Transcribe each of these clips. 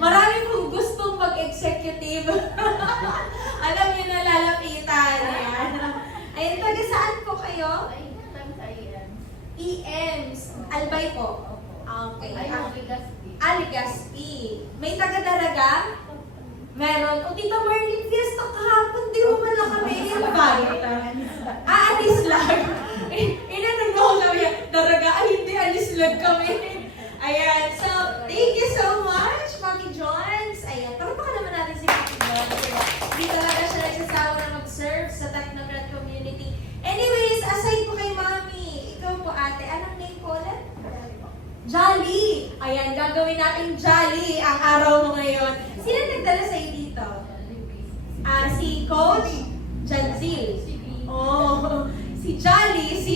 Marami pong gustong mag-executive. Alam niyo na lalapitan. Ayan. Ayun, taga saan po kayo? Ay, kami sa iyan. EMs. Albay po. Okay. Ay, Legazpi. Legazpi. May taga-Daraga? Meron. O, Tita Marlene, fiesta kahapon, di mo man lang kami invite. Alis lang. Inanong mo kami, Daraga, ay hindi, alis lang kami. Ayan, so, thank you so much, Mami Johns. Ayan, palapaka naman natin si Mami Johns. Hindi talaga siya nagsasawa na mag-serve sa Technograd community. Anyways, aside po kay Mami, ikaw po ate, anong name po ulit? Jolly! Ayan, gagawin natin Jolly ang araw mo ngayon. Sino nagdala sa'yo dito? Si Coach Janzil. Oh, si Jolly, si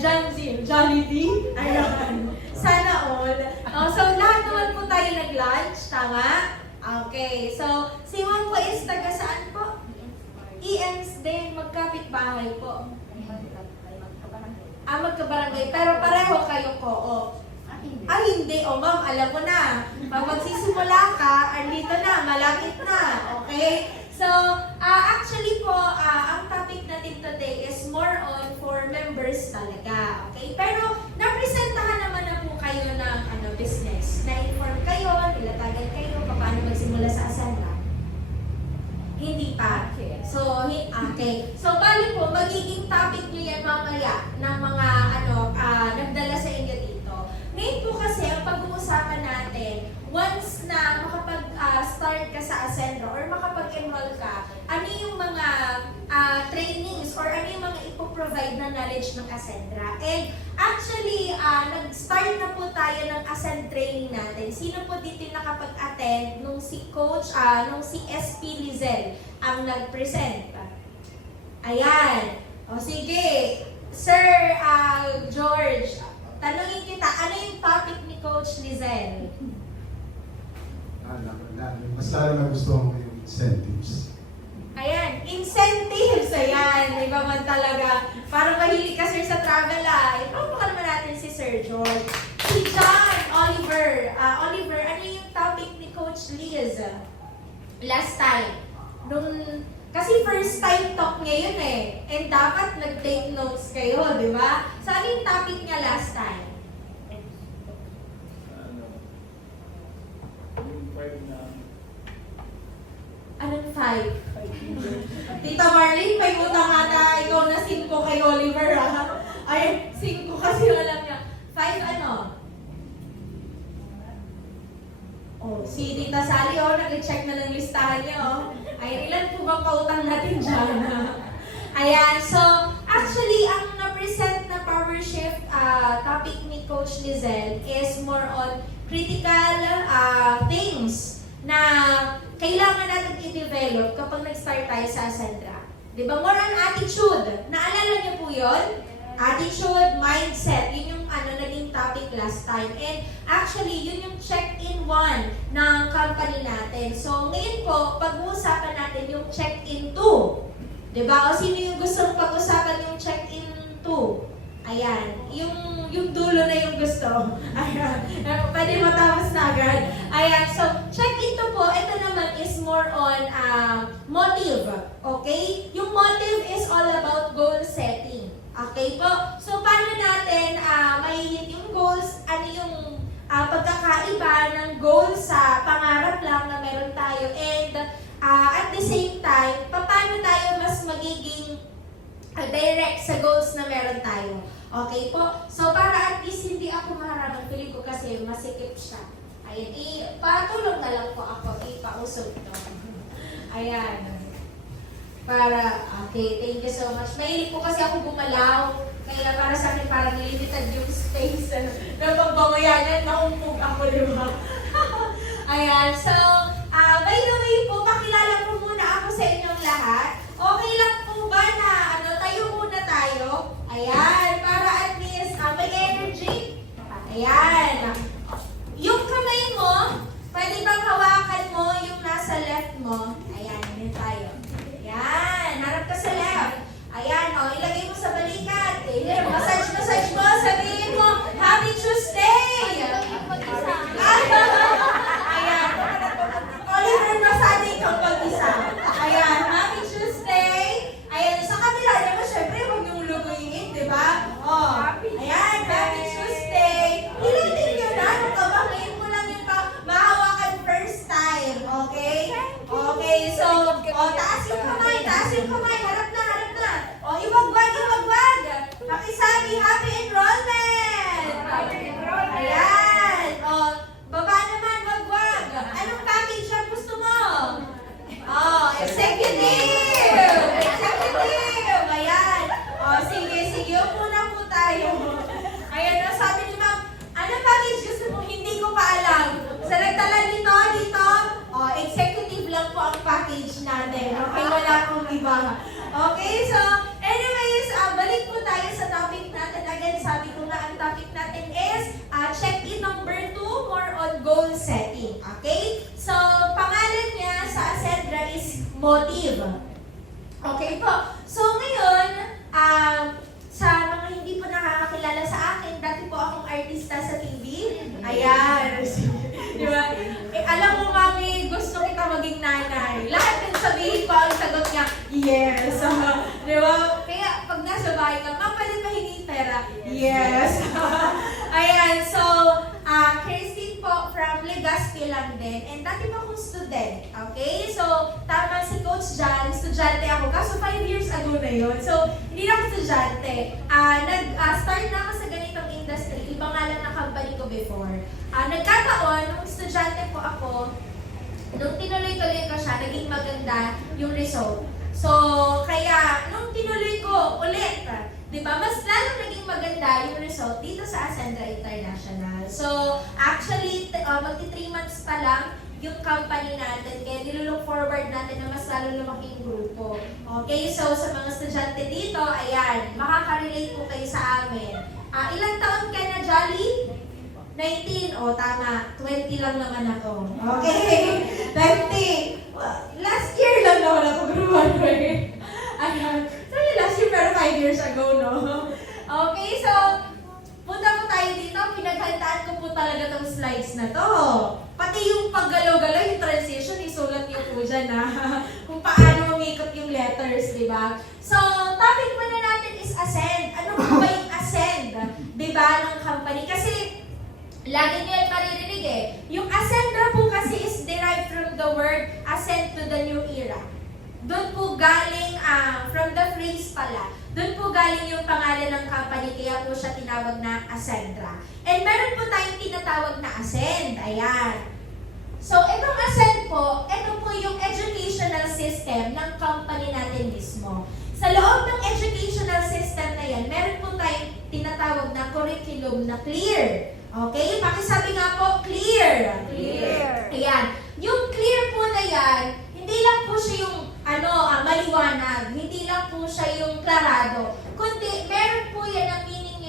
Janzil. Jolly D? Ayan. Sana all. So, lahat naman po tayo nag-lunch, tama? Okay, so, si Juan po is taga saan po? EMs din, magkapit-bahay po. Magkabarangay. Pero pareho kayo ko, Hindi. hindi. Ma'am, alam mo na. Pag magsisimula ka, andito na, malapit na. Okay? So, actually po, ang topic natin today is more on for members talaga. Okay? Pero, napresentahan naman na po kayo ng business. Na-inform kayo, nilatagan kayo, paano magsimula sa Asana. Hindi pa. So, okay. So, bali po, magiging topic nyo yan mamaya ng mga nagdala sa inyo dito. Ngayon po kasi, ang pag-uusapan natin, once na makapag-start ka sa Ascendro or makapag-enroll ka, ano yung mga trainings or ano yung mga ipoprovide na knowledge ng Ascendra. And actually, nag-start na po tayo ng Ascend training natin. Sino po dito yung nakapag-attend nung si Coach, nung si SP Lizel ang nag-present? Ayan. O sige, Sir George, tanungin kita, ano yung topic ni Coach Lizel? Mas lalo na gusto ko yung incentives. Ayan, incentives, ayan, iba man talaga. Parang mahilig ka sir sa travel Ipapaka naman natin si Sir George. Si John Oliver. Oliver, ano yung topic ni Coach Liz? Last time. Kasi first time talk ngayon And dapat nag-take notes kayo, di ba? So ano yung topic niya last time? Anong 5? Tita Marlene, may utang ata ikaw na 5 kay Oliver Ay, 5 kasi alam niya. 5 ano? Si Tita Sally nag-check na ng listahan niya Ay, ilan po bang pautang natin dyan? Ayan, so actually, ang na-present na power shift topic ni Coach Lizel is more on critical things na kailangan natin i-develop kapag nag-start tayo sa Ascendra. Di ba? More on attitude. Naalala niyo po yun? Attitude, mindset. Yun yung naging topic last time. And actually, yun yung check-in 1 ng company natin. So, ngayon po, pag-uusapan natin yung check-in 2. Di ba? O sino yung gustong pag-usapan yung check-in 2? Ayan, yung dulo na yung gusto. Ayan, pwede matapos na agad. Ayan, so check-in to po, ito naman is more on motive. Okay? Yung motive is all about goal setting. Okay po? So paano natin mahihit yung goals? Ano yung pagkakaiba ng goals sa pangarap lang na meron tayo? And at the same time, paano tayo mas magiging direct sa goals na meron tayo? Okay po? So, para at least hindi ako maharamang, feeling ko kasi masikip siya. Ayan, patulong na lang po ako, ipausog ito. Ayan. Okay, thank you so much. Mahilig po kasi ako gumalaw. Kaya para sa akin, parang limited yung space. Napagbangayanan, naumpog ako, di ba? Ayan, so, by the way po, pakilala po muna ako sa inyong lahat. Okay lang po ba na tayo muna tayo? Ayan, para at least may energy. Ayan. Yung kamay mo, pwede bang hawakan mo yung nasa left mo? Ayan, yun tayo. Ayan, harap ka sa left. Ayan, ilagay mo sa balikat. Massage mo, sabihin mo, Happy Tuesday! page natin. Okay, wala akong iba. Okay, so anyways, balik po tayo sa topic natin. Again, sabi ko nga, ang topic natin is check-in number 2, more on goal setting. Okay? So, pangalan niya sa Ascendra is motive. Okay po. So, ngayon, sa mga hindi po nakakakilala sa akin, dati po akong artista sa TV. Ayan. Di ba? Alam mo, mami, gusto kita maging nanay. Lahat ng sabihin ko, ang sagot niya, yes. Di ba? Kaya pag nasa bahay ka, ma'am, pwede pahingi pera? Yes. Ayan, so, Christine po from Legazpi lang din. And dati po akong student. Okay? So, tama si Coach Jan, estudyante ako. Kaso 5 years ago na yun. So, hindi na ako estudyante. Nag-start na ako sa ganitong industry. Iba nga lang na company ko before. Nagkataon, nung estudyante po ako, nung tinuloy-tuloy ko siya, naging maganda yung result. So, kaya, nung tinuloy ko ulit, di ba, mas lalong naging maganda yung result dito sa Ascendra International. So, actually, magti 3 months pa lang yung company natin. Kaya nilulook forward natin na mas lalong lumaki yung grupo. Okay, so sa mga estudyante dito, ayan, makaka-relate po kayo sa amin. Ilang taon ka na, Jolly? 19. O, tama. 20 lang naman ako. Okay. 20. Last year lang naman ako graduate. Ayan. Sabi last year pero 5 years ago, no? Okay, so, punta po tayo dito. Pinaghandaan ko po talaga tong slides na to. Pati yung paggalaw-galaw, yung transition, isulat niyo po dyan, ha? Kung paano umikot yung letters, di ba? So, topic muna natin is ascend. Ano po ba yung ascend? Di ba, ng company? Kasi, lagi niyo yan maririnig eh. Yung Ascendra po kasi is derived from the word ascend to the new era. Doon po galing, from the phrase pala, doon po galing yung pangalan ng company, kaya po siya tinawag na Ascendra. And meron po tayong tinatawag na ascend. Ayan. So, itong ascend po, ito po yung educational system ng company natin mismo. Sa loob ng educational system na yan, meron po tayong tinatawag na curriculum na clear. Okay? Pakisabi nga po, clear. Clear. Ayan. Yung clear po na yan, hindi lang po siya yung maliwanag, hindi lang po siya yung klarado, kundi meron po yan ang meaning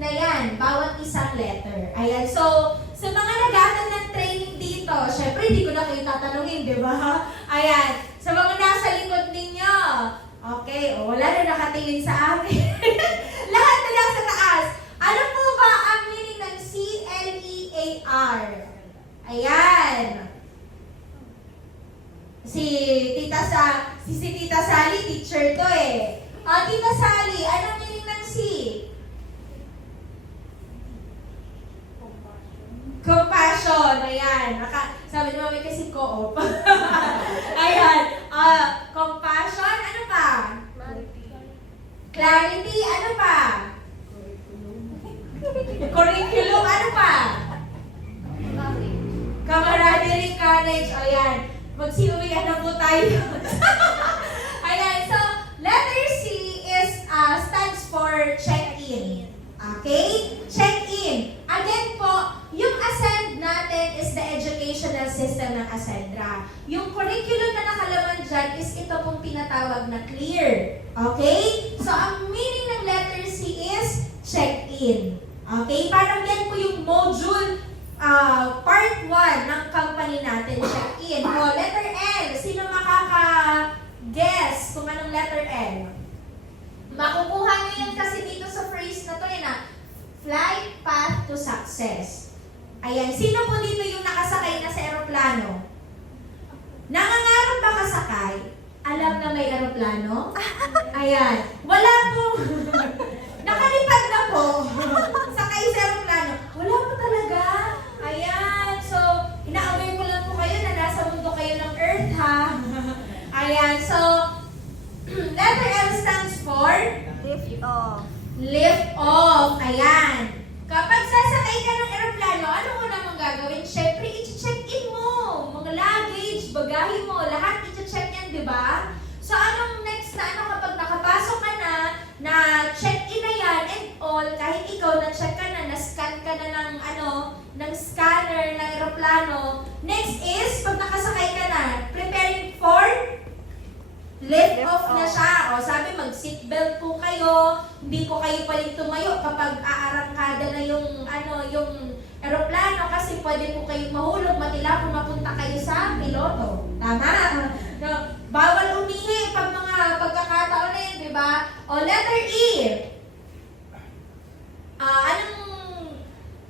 na yan, bawat isang letter. Ayan. So, sa mga nag-aaral ng training dito, syempre hindi ko na kayo tatanungin, di ba? Ayan. Sa mga nasa likod ninyo, okay, wala na nakatingin sa akin. Lahat na nasa taas. Ano po ba ang meaning ng CLEAR? Ayan. Si Tita Sally, teacher to eh. Tita Sally, anong meaning ng C? Compassion. Ayan. Sabi ni Mami kasi co-op. Ayan. Compassion. Ano pa? Clarity. Ano pa? Curriculum. Ano pa? Camaraderie, courage. Ayan. Magsiuwian na po tayo. Ayan. So, letter C is stands for check-in. Okay? Check-in. Again po, yung ascend natin is the educational system ng Ascendra. Yung curriculum na nakalaman dyan is ito pong tinatawag na clear. Okay? So, ang meaning ng letter C is check-in. Okay? Parang yan po yung module part 1 ng company natin, check-in. O, letter L. Sino makaka-guess kung anong letter L? Makukuha nyo yan kasi dito sa phrase na to flight path to success. Ayan. Sino po dito yung nakasakay na sa eroplano? Nangangarap ba kasakay? Alam na may eroplano? Ayan. Wala po. Nakalipad na po. Sakay sa eroplano. Wala po talaga. Ayan. So, ina-aware ko lang po kayo na nasa mundo kayo ng Earth, ha? Ayan. So, letter L stands for? Lift off. Lift off. Ayan. Kapag sasakay ka ng eroplano, ano muna mong gagawin? Siyempre, i-check-in mo. Mga luggage, bagahe mo, lahat i-check yan, di ba? So, anong next na kapag nakapasok ka na check-in na yan and all, kahit ikaw na-check ka na, na-scan ka na ng scanner ng eroplano, next is, pag nakasakay ka na, preparing for kayo, mag-seatbelt po kayo, hindi po kayo pwedeng tumayo kapag aarangkada na yung, yung eroplano kasi pwede po kayong mahulog, matila kung mapunta kayo sa piloto. Tama? No, bawal umihi pag mga pagkakataon na yun, di ba? O, letter E.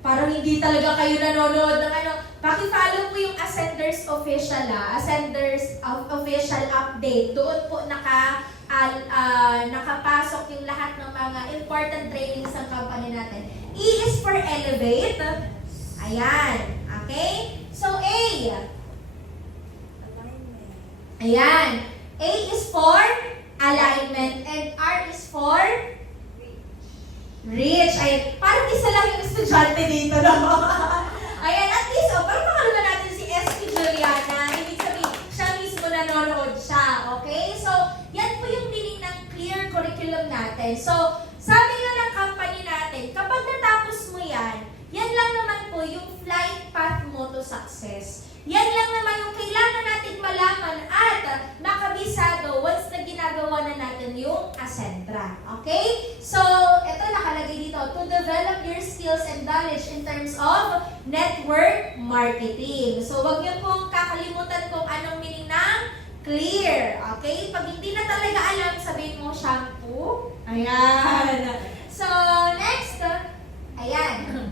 Parang hindi talaga kayo nanonood ng paki-follow po yung Ascenders Official, Ascenders Official Update. Doon po nakapasok yung lahat ng mga important trainings ng company natin. E is for elevate. Ayan. Okay? So, A. Ayan. A is for alignment and R is for reach. Ayan. Parang isa lang yung estudyante dito, no? Ayan, at least, parang nakalala natin si S.P. Juliana. Ibig sabihin, siya mismo nanonood siya. Okay? So, yan po yung meaning ng clear curriculum natin. So, sabi nga ng company natin, kapag natapos mo yan, yan lang naman po yung flight path mo to success. Yan lang naman yung kailangan natin malaman at makabisado once na ginagawa na natin yung Ascentra. Okay? So, ito nakalagay dito, to develop your skills and knowledge in terms of network marketing. So, wag niyo pong kakalimutan kung anong meaning ng clear. Okay? Pag hindi na talaga alam, sabihin mo shampoo. Ayan. So, next. Ayan.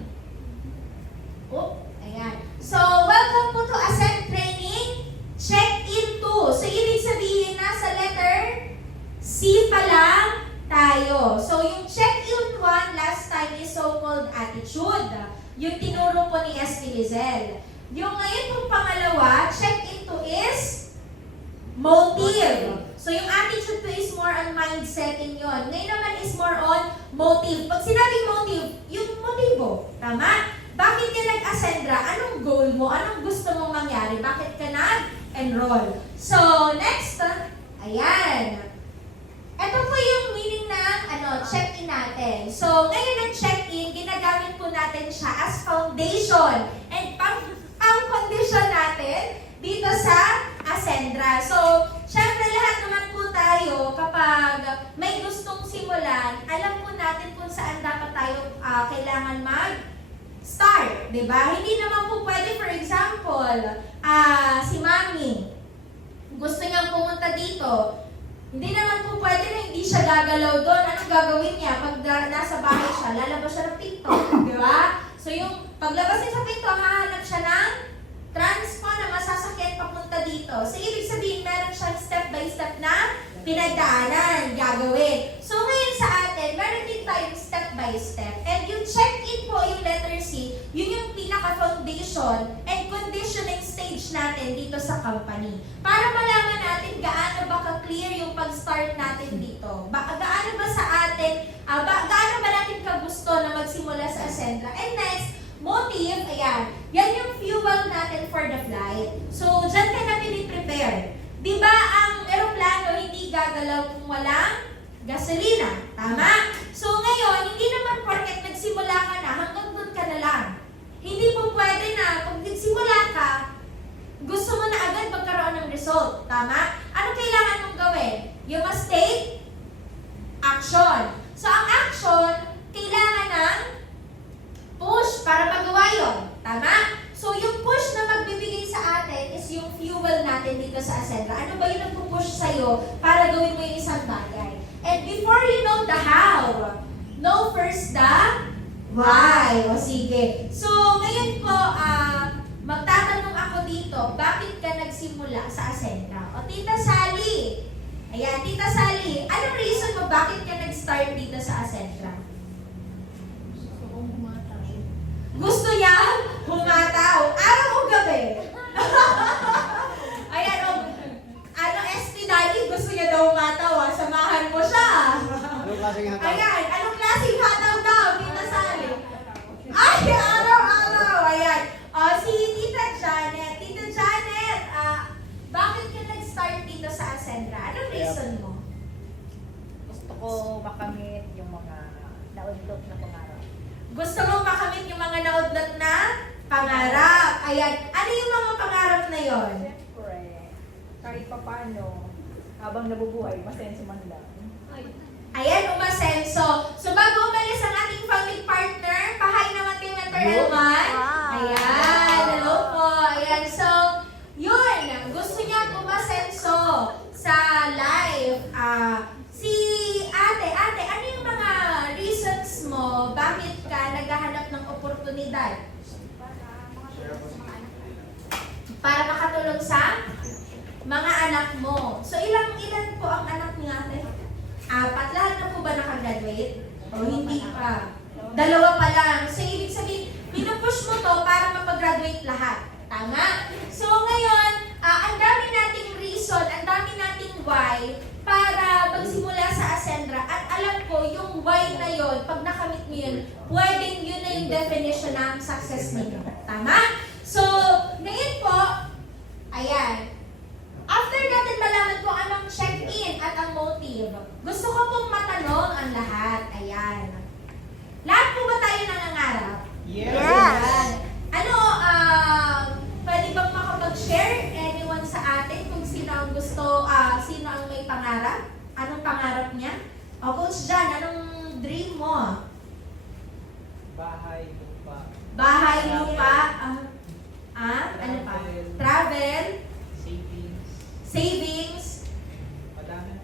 Oh, ayan. So, welcome po to Ascend Training. Check-in 2. So, ibig sabihin na sa letter C pa lang tayo. So, yung check-in 1 last time is so-called attitude. Yung tinuro po ni S.P. Lizel. Yung ngayon pong pangalawa, check-in 2 is motive. So, yung attitude 2 is more on mind setting yon. Ngayon naman is more on motive. Pag sinabing motive, yung motibo. Tama? Bakit ka nag-Ascendra? Anong goal mo? Anong gusto mong mangyari? Bakit ka nag-enroll? So, next, ayan. Ito po yung meaning ng check-in natin. So, ngayon ang check-in, ginagamit po natin siya as foundation and pang-condition natin dito sa Ascendra. So, syempre lahat naman po tayo kapag may gustong simulan, alam po natin kung saan dapat tayo kailangan start, di ba? Hindi naman po pwede, for example, si Mami, gusto niyang pumunta dito, hindi naman po pwede na hindi siya gagalaw doon. Anong gagawin niya? Pag nasa bahay siya, lalabas siya ng pinto, di ba? So yung paglabas niya sa pinto, hahanap siya ng transpo na masasakyan papunta dito. So ibig sabihin, meron siyang step-by-step na pinagdaanan, gagawin. So ngayon sa atin, meron din tayong step-by-step. And yung check-in po, yung letter C, yun yung pinaka-foundation and conditioning stage natin dito sa company. Para malaman natin gaano ba ka-clear yung pag-start natin dito. Gaano ba sa atin, gaano ba natin kagusto na magsimula sa Ascendra. And next, motive, ayan, yan yung fuel natin for the flight. So, dyan ka na prepare. Di ba ang eroplano hindi gagalaw kung walang gasolina? Tama? So ngayon, hindi naman porket nagsimula ka na, hanggang doon ka na lang. Hindi po pwede na, pag nagsimula ka, gusto mo na agad magkaroon ng result. Tama? Ano kailangan mong gawin? You must take action. So ang action, kailangan ng push para magawa yun. Tama? So, yung push na magbibigay sa atin is yung fuel natin dito sa Ascendra. Ano ba yung nagpupush sa'yo para gawin mo yung isang bagay? And before you know the how, know first the why. O sige. So, ngayon po, magtatanong ako dito, bakit ka nagsimula sa Ascendra? O, Tita Sally. Ayan, Tita Sally, anong reason mo bakit ka nag-start dito sa Ascendra? Gusto niya humataw. Araw o gabi? Ayan, SP Daddy, gusto niya daw humataw. Samahan mo siya. Anong klaseng hataw? Ayan, anong klaseng hataw daw, Tita Sally? Ay, araw-araw. Ayan. Si Tita Janet. Tita Janet, bakit ka nag-start dito sa Ascendra? Anong reason mo? Gusto ko makamit yung mga naudlot na pangarap. Gusto mo makamit yung mga naudlot na pangarap. Ayan. Ano yung mga pangarap na yon? Siyempre, kahit pa paano, habang nabubuhay, masenso man lang. Ayan, umasenso. So, bago umalis ang ating founding partner, pahay naman kay Mentor Elman. Wow. Ayan, hello po. Ayan, so, yun. Gusto niya umasenso sa live. Si ate, ano yung mga reasons mo bakit ka naghahanap ng oportunidad? Para makatulong sa mga anak mo. So, ilan po ang anak ni ate? 4. Lahat na po ba nakagraduate? O hindi pa? 2 pa lang. So, ibig sabihin, pinupush mo to para mapag-graduate lahat. Tama? So, ngayon, ang dami nating reason, ang dami nating why para magsimula sa Ascendra. At alam ko, yung why na yon, pag nakamit mo yun, pwedeng yun na yung definition ng success ninyo. Tama? So, ngayon po, ayan, after natin malaman kung anong check-in at ang motive, gusto ko pong matanong ang lahat. Ayan. Lahat po ba tayo nangangarap? Yes! Ayan. Ano, pwede bang makapag-share anyone sa atin kung sino ang gusto, sino ang may pangarap? Anong pangarap niya? O Coach Jan, anong dream mo? Bahay, lupa. Bahay, lupa, ano pa? Travel, savings, madami.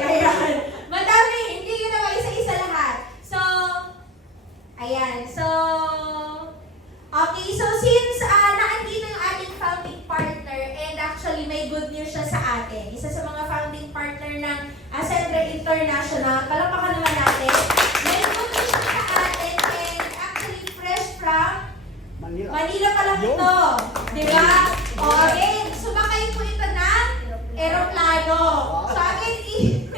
Ayan. Madami. Hindi yun naman isa-isa lahat. So, ayan. So, okay. So, since naandito yung ating founding partner and actually may good news siya sa atin. Isa sa mga founding partner ng Ascendra International. Palakpakan naman natin. May good news siya sa atin and actually fresh from Manila pa lang ito. Di ba? O, again, sumakay po ito ng aeroplano. So, again,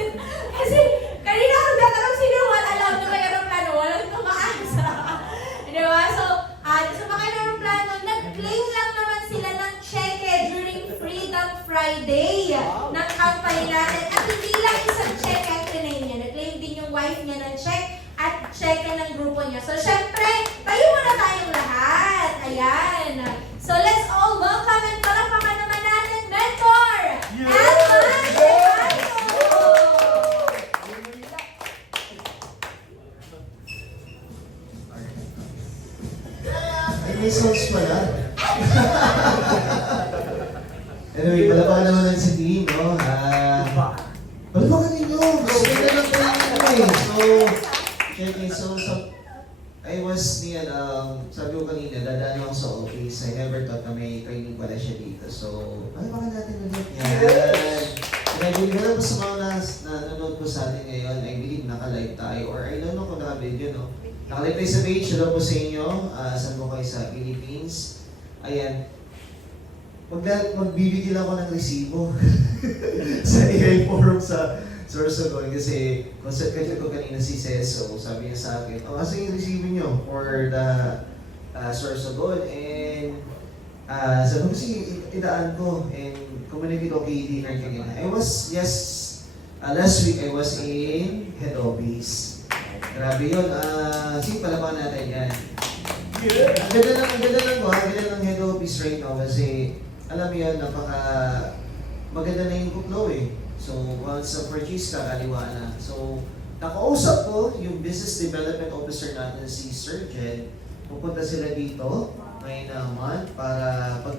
kasi kanina ako nagtatanong sino wala alam na may aeroplano. Walang tumaasa. Di ba? So, sumakay ng aeroplano, nag-claim lang naman sila ng cheque during Freedom Friday ng company natin. At hindi lang isang cheque ang claim niya. Nag-claim din yung wife niya ng cheque at cheque ng grupo niya. So, syempre, tayo muna tayong lahat. Ayan. So, let's all welcome and palakpakan naman natin, Mentor! Elman Evanio! Ay, may songs pala. Anyway, palapakan naman ng si team, no? Palapakan ninyo. Gusto na lang tayo nyo eh. So, check it. So, I was near, sabi ko kanina, dadaan ako sa office. I never thought na may training pala siya dito. So, palapakan natin ulit. Yan. And I believe na po sa mga nanonood ko sa atin ngayon, I believe naka-live tayo. Or I don't know kung naka-video, no? Naka-live tayo sa page. Hello po sa inyo. Saan po kayo sa Philippines? Ayan. Magbibigil ako ng resibo sa AI forum sa Sorsogon kasi kasi ko kanina si Ceso, sabi niya sa akin, asa yung resibo nyo for the Sorsogon and sabi ko sige, idaan ko and community ko kay dinner kanina. Last week I was in head office. Grabe yun, sige palapakan natin yan. Ang ganda ng head office right now kasi alam mo yun, maganda na yung flow eh. So, once na purchase ka, kaliwa na. So, nakausap ko yung business development officer natin, si Sir Jed. Pupunta sila dito ngayon month para pag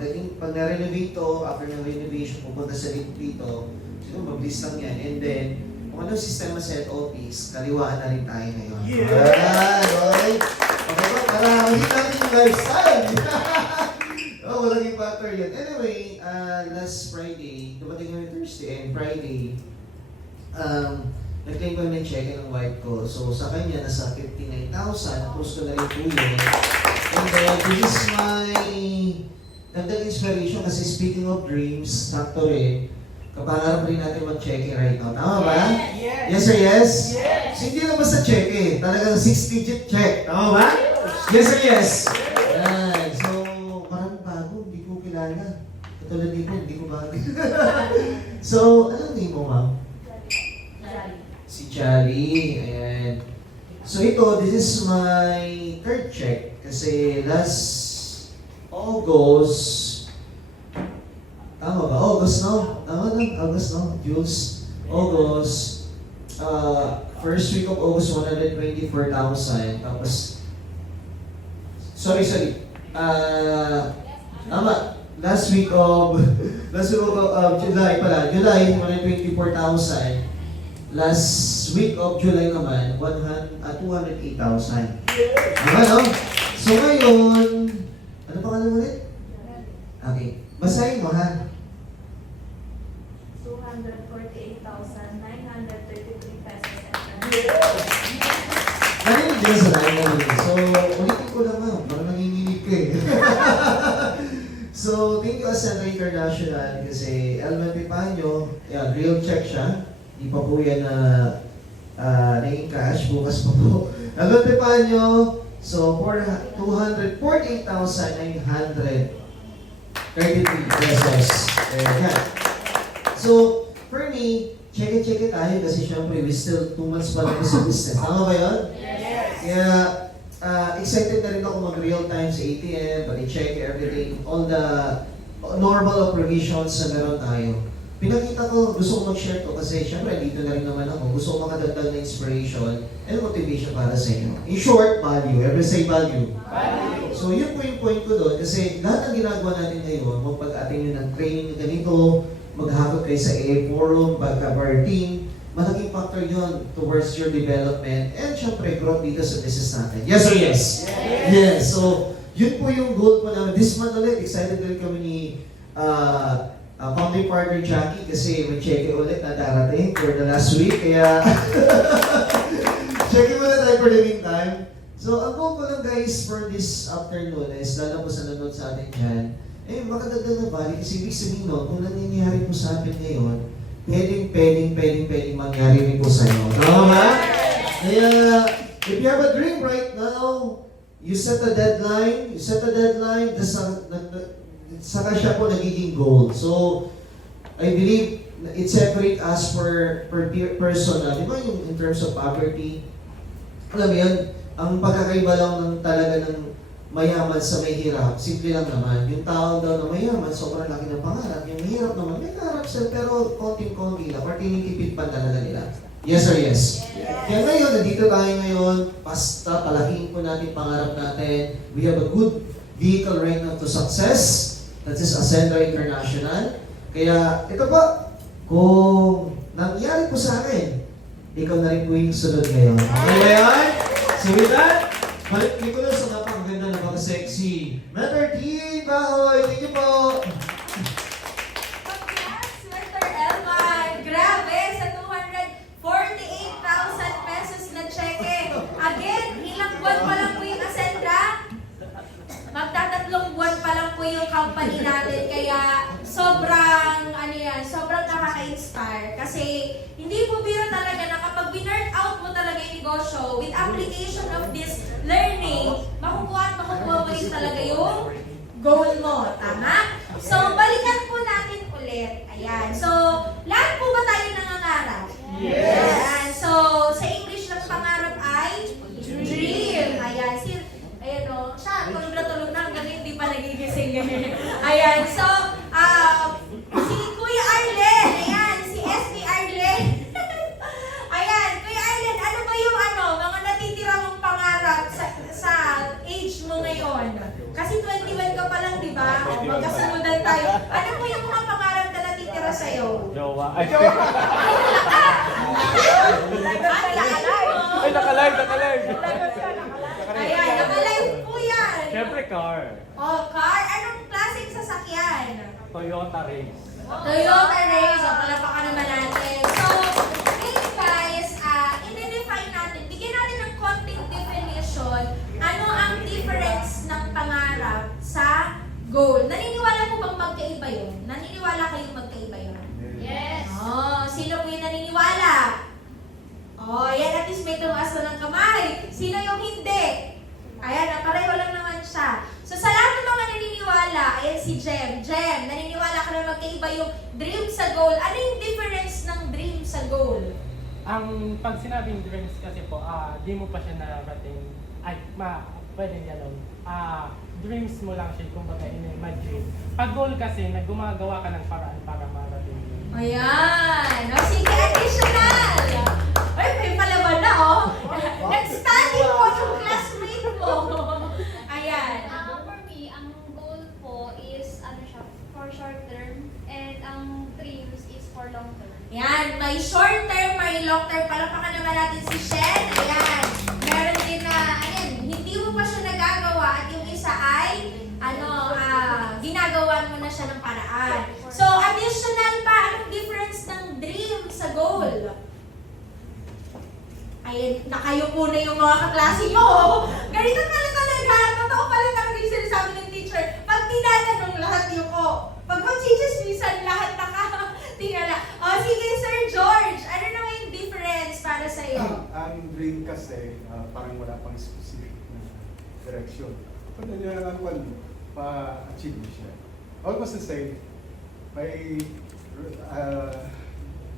na-renovate to, after ng renovation, pupunta sila dito. Siguro mabilis lang yan. And then, kung anong sistema sa head office, kaliwaan na rin tayo ngayon. Okay? Okay ba? Para makita natin yung lifestyle. Walang impactor yan. Anyway, last Friday, dumating kami Thursday and Friday, nag-claim kami ng check ng wife ko. So, sa kanya, nasa 59,000. Post ko na rin po yun. And then, this is my nagdag inspiration kasi speaking of dreams, sakto rin, kapangarap rin natin mag-check right now. Tama ba? Yes! Yes or yes? Yes! So, hindi lang basta check talagang 6-digit check. Tama ba? Yes or yes? Yan. So, parang bago, hindi ko kilala. Katulad din po, hindi ko bago. So, anong name mo, ma'am? Si Chali. Ayan. So ito, this is my third check. Kasi last August, tama ba? August, no? Tama na? August, no? Jules? August, first week of August, 124,000. Tapos, sorry. Tama. Last week of July pala. July, 124,000. Last week of July naman, 208,000. Diba, no? So ngayon, ano pa ka ulit? Okay. Basahin mo, ha? 248,933 pesos. Narinig din sa line namin. So, ulitin ko lang, ma'am. Baka nanginginig ka eh. So, thank you Ascenta International kasi Elman Pipanyo, yan, real check siya. Di pa po yan na naging cash, bukas pa po. Elman Pipanyo, so for 248,933 pesos. Ayan. So, for me, check it tayo kasi syempre we still 2 months pa lang sa business. Tama ba yun? Yes. Kaya, excited na rin ako mag-real time sa ATM, pag-check everything, all the normal operations na meron tayo. Pinakita ko, gusto ko mag-share to kasi syempre dito na rin naman ako. Gusto ko makadagdag na inspiration and motivation para sa inyo. In short, value. Every say value. Value. So yun po yung point ko doon kasi lahat ng ginagawa natin ngayon, magpag-ating nyo ng training na ganito, maghakot kayo sa AA Forum, pagka-bar team, malaking factor yun towards your development and syempre growth dito sa business natin. Yes or yes? Yes. So, yun po yung goal po namin. This month ulit, excited din kami ni founding partner Jackie kasi may check ulit na darating for the last week. Kaya, check muna tayo for the meantime. So, ang goal ko lang guys for this afternoon is lalo po sa nanonood sa atin dyan, makadagdag na balik kasi ibig sabihin nun, kung nangyayari po sa atin ngayon, pwedeng mangyari rin po sa inyo. Tama ba? Kaya, if you have a dream right now, you set a deadline, saka siya po nagiging goal. So, I believe it separates us per person na, di ba yung in terms of poverty, alam mo yun, ang pagkakaiba lang ng talaga ng mayaman sa may hirap, simple lang naman. Yung tao daw na mayaman, sobrang laki ng pangarap. Yung mahirap naman, may pangarap sila, pero konting-konti lang, or tinitipid pa talaga nila. Yes or yes? Kaya ngayon, nandito tayo ngayon, basta palakihin po natin pangarap natin. We have a good vehicle right now to success. That is Ascenta International. Kaya, ito po, kung nangyari po sa akin, ikaw na rin po yung sunod ngayon. Okay ba yan? So with that, balik ko na sa napakaganda na sexy. Mentor Team Bahoy, thank you po. Congrats, Mentor Elman! Grabe, sa 248,000 pesos na cheque. Again, ilang buwan pa lang po yung Ascenta? Magtatatlong buwan pa lang po yung company natin. Kaya sobrang nakaka-inspire. Kasi hindi po biro talaga na kapag binurn out mo talaga yung negosyo with application of this learning, makukuha mo rin talaga yung goal mo. Tama? So, balikan po natin ulit. Ayan. So, lahat po ba tayo nangangarap? Yes! Ayan. So, sa English ng pangarap ay dream. Ayan. Ayan o. Siya, tulog na hanggang hindi pa nagigising. Ayan. So, si Kuya Arlen. Ayan. Si SB Arlen. Ayan. Kuya Arlen, ano ba yung mga natitira mong pangarap sa age mo ngayon? Kasi 21 ka pa lang, di ba? Magkasundan tayo. Ano po yung mga pangarap na natitira sa'yo? Jowa. Ay, Nakalive. Ayan, nakalive po yan. Siyempre car. Oh, car? Anong klaseng sasakyan? Toyota Race. Toyota Race. O, palapakan naman natin. So, ngayon guys, i-define natin, bigyan natin ng konting definition, ano ang difference ng pangarap sa goal. Naniniwala po bang magkaiba yun? Naniniwala kayong magkaiba yun? Yes! Oh, sino po yung naniniwala? Oh, yan, at least may tumaas na ng kamay. Sino yung hindi? Ayan, pareho lang naman siya. So, sa lahat ng mga naniniwala, ayan si Jem. Jem, naniniwala ka na magkaiba yung dream sa goal. Ano yung difference ng dream sa goal? Ang pag sinabing dreams kasi po, di mo pa siya narating. Pwede gano'n. Dreams mo lang siya, kumbaga in-imagine. Pag goal kasi, gumagawa ka ng paraan para marating. Ayan. O, sige, additional. oh. Nag-study po yung classmate mo. Ayan. For me, ang goal po is ano siya, for short term and ang dreams is for long term. Yan, may short term, may long term. Palapakan naman natin si Shen. Ayan. Meron din na, ayan, hindi mo pa siya nagagawa at yung isa ay, ginagawan mo na siya ng paraan. So, additional pa, anong difference ng dream sa goal? Ayan, nakayupo na yung mga kaklase nyo. Ganito pala talaga. Totoo pala talaga yung sinasabi ng teacher. Pag tinatanong lahat yuko. Pag mag-chismisan lahat naka-tingala. O sige, Sir George. Ano naman yung difference para sa'yo? Ang dream kasi, parang wala pang specific na direction. Kung ano pa-achieve mo siya. Almost the same. May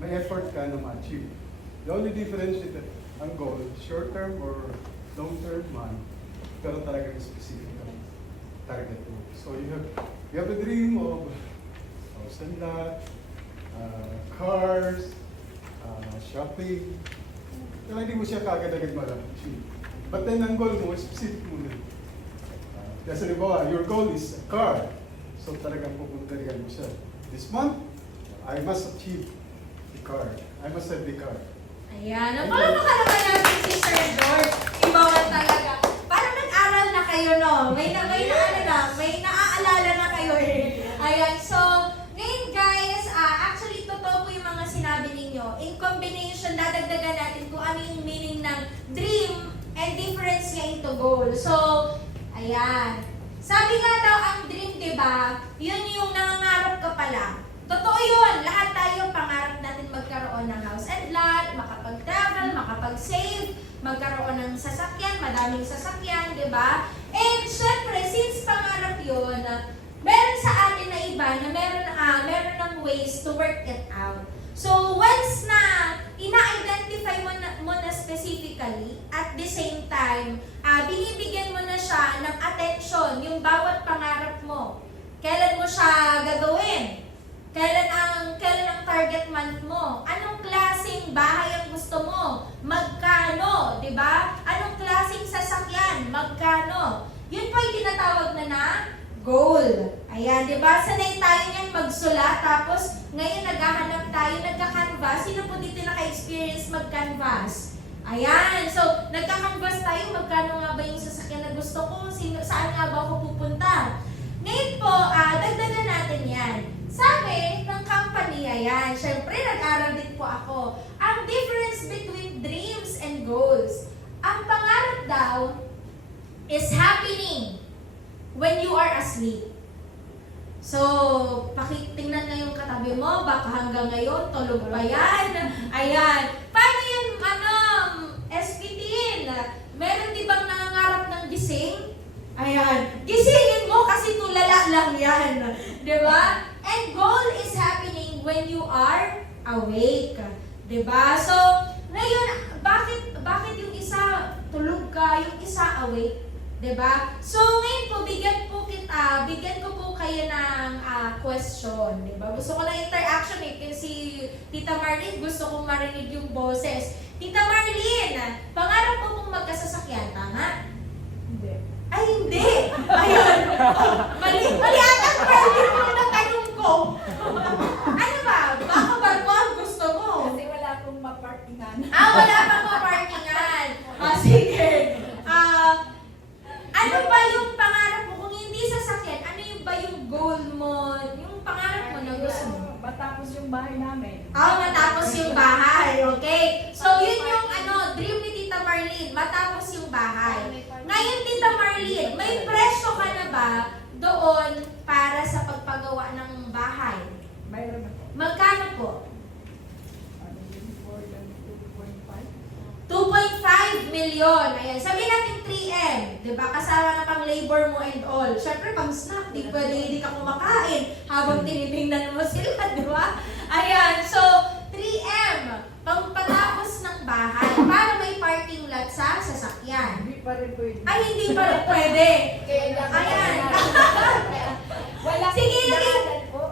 effort ka na ma-achieve. The only difference is that ang goal, short term or long term man, pero talagang specific ang target mo. So you have a dream of house and lot, cars, shopping. Kaya hindi mo siya kagad-agad ma-achieve. But then ang goal mo, specific mo na. Kasi halimbawa, your goal is a car. So talagang pupuntahan mo siya. This month, I must achieve the car. I must have the car. Ayan. Napalapakan naman natin si Sir George. Ibawan talaga. Parang nag-aral na kayo, no? May naaalala na kayo eh. Ayan. So, ngayon guys, actually totoo po yung mga sinabi ninyo. In combination, dadagdagan natin kung ano yung meaning ng dream and difference niya into goal. So, ayan. Sabi nga daw ang dream, di ba? Yun yung nangangarap ka pala. Totoo yun. Lahat tayo pangarap natin magkaroon ng house and lot, makapag-travel, makapag-save, magkaroon ng sasakyan, madaming sasakyan, di ba? And syempre, since pangarap yun, meron sa atin na iba na meron ng ways to work it out. So, once na ina-identify mo na specifically, at the same time, binibigyan mo na siya ng attention, yung bawat pangarap mo. Kailan mo siya gagawin? Kailan ang target month mo? Anong klaseng bahay ang gusto mo? Magkano? Diba? Anong klaseng sasakyan? Magkano? Yun po yung tinatawag na goal. Ayan, diba? Sanay tayo niyang magsulat, tapos ngayon naghahanap tayo, nagka-canvas. Sino po dito naka-experience mag-canvas? Ayan, so nagka-canvas tayo, magkano nga ba yung sasakyan na gusto ko? Saan nga ba ako pupunta? Ngayon po, dagdagan natin yan. Sabi ng company, ayan, syempre nag-aral din po ako. Ang difference between dreams and goals. Ang pangarap daw is happening when you are asleep. So, pakitingnan na yung katabi mo, baka hanggang ngayon, tulog pa yan. Ayan. Paano yun, SPTin? Meron di bang nangangarap ng gising? Ayan. Gisingin mo kasi tulala lang yan. Diba? And goal is happening when you are awake. Diba? So, ngayon, bakit yung isa tulog ka, yung isa awake? Diba? So, ngayon po, bigyan ko po kayo ng question. Diba? Gusto ko ng interaction eh, kasi Tita Marlene, gusto kong marinig yung boses. Tita Marlene, pangarap mo pong magkasasakyan, tama? Hindi. Ay, hindi! Ayun! Mali ata ang Marlene mo na tanong ko. Ano ba? Baka barbuan gusto mo? Kasi wala akong maparkingan. Wala pang maparkingan. Sige. Ano ba yung pangarap mo? Kung hindi sasakyan, ano yung ba yung goal mo? Yung pangarap mo na gusto mo? Matapos yung bahay namin. Matapos yung bahay. Okay. So, yun yung dream ni Tita Marlene. Matapos yung bahay. Ngayon, Tita Marlene, may presyo ka na ba doon para sa pagpagawa ng bahay? Mayroon ako. Magkano po? Ano yun? More than 2.5. 2.5 million. Ayan. Sabihin natin 3M. Diba? Kasama na pang labor mo and all. Siyempre, pang snack. Di pwede hindi ka kumakain habang tinitingnan mo sila. Diba? Ayan. So, 3M. Pagpatapos ng bahay para may parking lot sa sasakyan. Hindi pa rin pwede. Ay, hindi pa rin pwede. Ayan. Wala. Sige,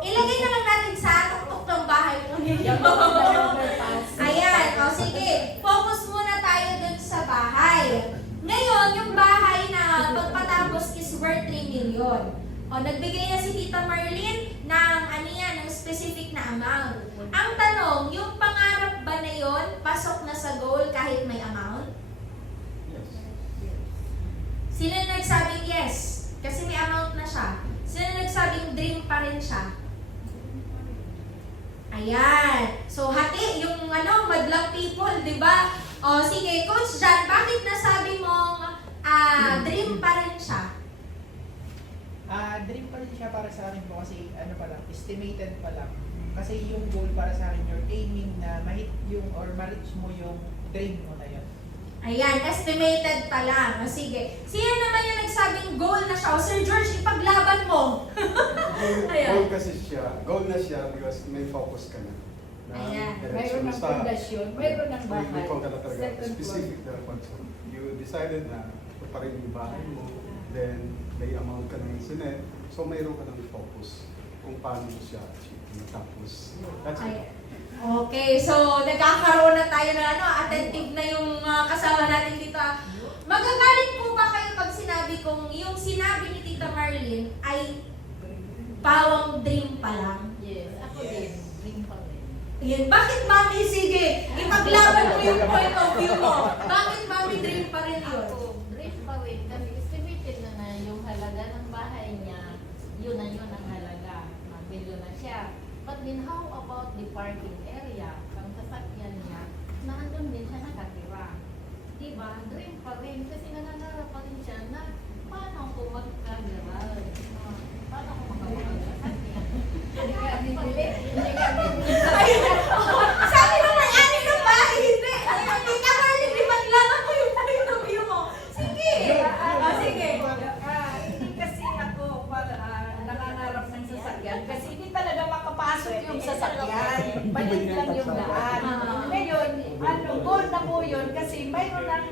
ilagay na lang natin sa tuktok ng bahay po ninyo. Ayan. O, sige. Focus muna tayo ngayon, yung bahay na pagpatapos is worth 3 million. O, nagbigay na si Tita Marlene ng ng specific na amount. Ang tanong, yung pangarap ba na yon pasok na sa goal kahit may amount? Yes. Sino nagsabing yes? Kasi may amount na siya. Sino nagsabing dream pa rin siya? Ayan. So, hati yung madlang people, di ba? O, sige, Coach John, bakit nasabi mong dream pa rin siya? Dream pa rin siya para sa akin po kasi pa lang, estimated pa lang. Kasi yung goal para sa akin, you're aiming na ma-hit yung or ma-reach mo yung dream mo na yun. Ayan, estimated pa lang. O, sige. Sino naman yung nagsabing goal na siya? O, Sir George, ipaglaban mo. Ayan. Goal na siya because may focus ka na. Ayan. Mayroon ng pundasyon, mayroon ng bahay. May ka na talaga, Second floor. specific na concept. You decided na ito pa rin yung bahay mo, then may amount ka ng sinet, so mayroon ka ng focus kung paano mo siya achieve. Tapos, that's Ay, it. okay, so nagkakaroon na tayo ng attentive na yung kasama natin dito. Magagalit po ba kayo pag sinabi kong yung sinabi ni Tita Marlene ay pawang dream pa lang? Yes, ako din. Dream pa rin. Yan. Bakit, Mami? Sige, ipaglaban mo yung point of view mo. Bakit, Mami, dream pa rin yun? Ako, brief pa rin kasi estimated na yung halaga ng bahay niya, yun ang halaga. Mag-bilyo na siya. But then how about the parking area? Ang sasakyan niya, naandun din siya nakatira. Diba? Dream pa rin kasi nanangarap pa rin siya na paano ako magkagaral? Paano ako makapagkasakyan? Hindi ka bibili. Sabi mo may-ari ng bahay, hindi. Tita Marlene, ipaglaban mo yung point of view mo. Sige. Sige. Hindi kasi ako nangangarap ng sasakyan kasi hindi talaga makapasok yung sasakyan. Balik lang yung daan. Ngayon, goal na po yun kasi mayroon ng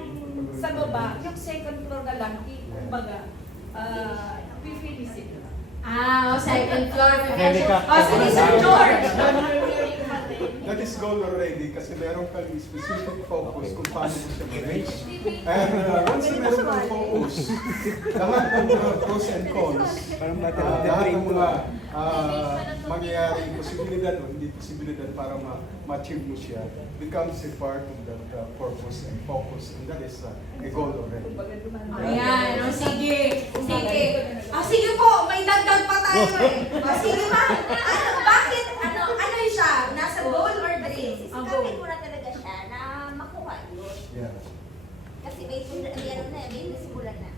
sa baba, yung second floor na lang, kumbaga, pipilisin. Second floor. Helicopter. Sige, Sir George. That is goal already kasi meron kang specific focus kung paano mo siya ma-reach. And once na meron kang focus, lahat ng pros and cons, lahat ng mga mangyayaring posibilidad o hindi posibilidad para ma-achieve mo siya becomes a part of that purpose and focus, and that is a goal already. Ayan, sige. Sige. Sige po, may dagdag pa tayo eh. Sige ma'am, bakit, ano siya? Nasa goal or dream? Sisikapin mo na talaga siya na makuha yun. Yeah. Kasi may simulan na.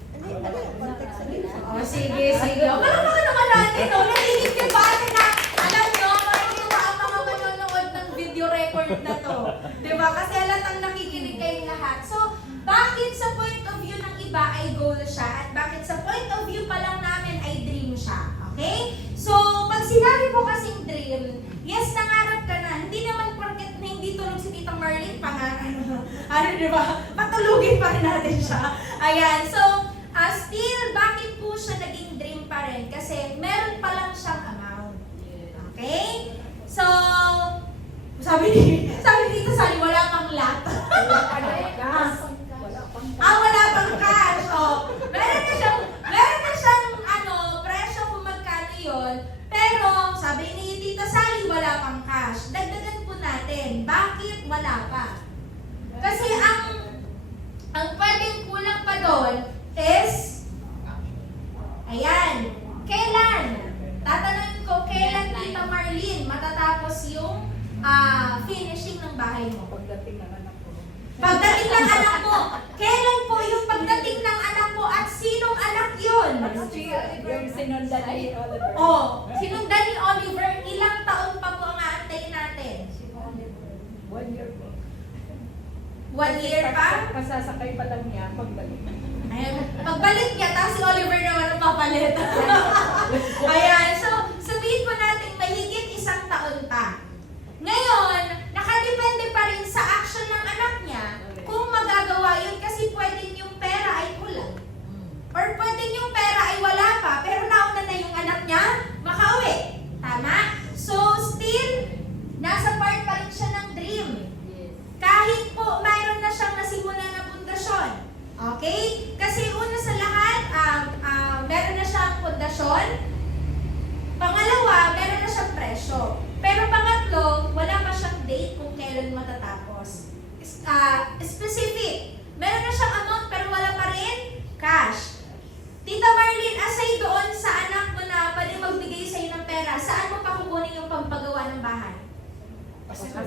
Sige. Palamakan naman natin, narinig niyo ba na, alam nyo, makikita ang mga manonood ng video record na to. Diba? Kasi halatang nakikinig kayong lahat. So, bakit sa point of view ng iba ay goal siya at bakit sa point of view pa lang namin ay dream siya? Okay? So, pag sinabi po kasing dream, yes, nangarap ka na. Hindi naman porket na hindi tulog si Tita Marlene, diba? Patulugin pa rin natin siya. Ayan, so, still, bakit po siya naging dream pa rin? Kasi meron pa lang siyang amount. Okay? So, sabi ni Tita Sally, wala pang lot. Wala pang cash. Meron na siyang presyo kung magkano yun. Pero, sabi ni Tita Sally, wala pang cash. Dagdagan po natin. Bakit wala pa? Kasi ang pwedeng kulang pa doon is, ayan, kailan? Tatanungin ko, kailan Tita Marlene matatapos yung finishing ng bahay mo? Pagdating ng anak ko. Pagdating ng anak mo, kailan po yung pagdating ng anak mo at sinong anak yun? Yung sinundan ni Oliver. Sinundan ni Oliver, ilang taon pa po ang aantayin natin? 1 year po. 1 year pa? Kasasakay pa lang niya pagbalik. Ayan, pagbalik niya, tapos si Oliver naman ang papalit. Ayan, so sabihin po natin mahigit 1 taon pa. Ngayon, nakadepende pa rin sa action ng anak niya kung magagawa yun kasi pwedeng yung pera ay kulang. Or pwedeng yung pera ay wala pa, pero nauna na yung anak niya makauwi. Tama? So, still, nasa part pa rin siya ng dream. Kahit po mayroon na siyang nasimulan na pundasyon. Okay? Kasi bahay? Kasi Sa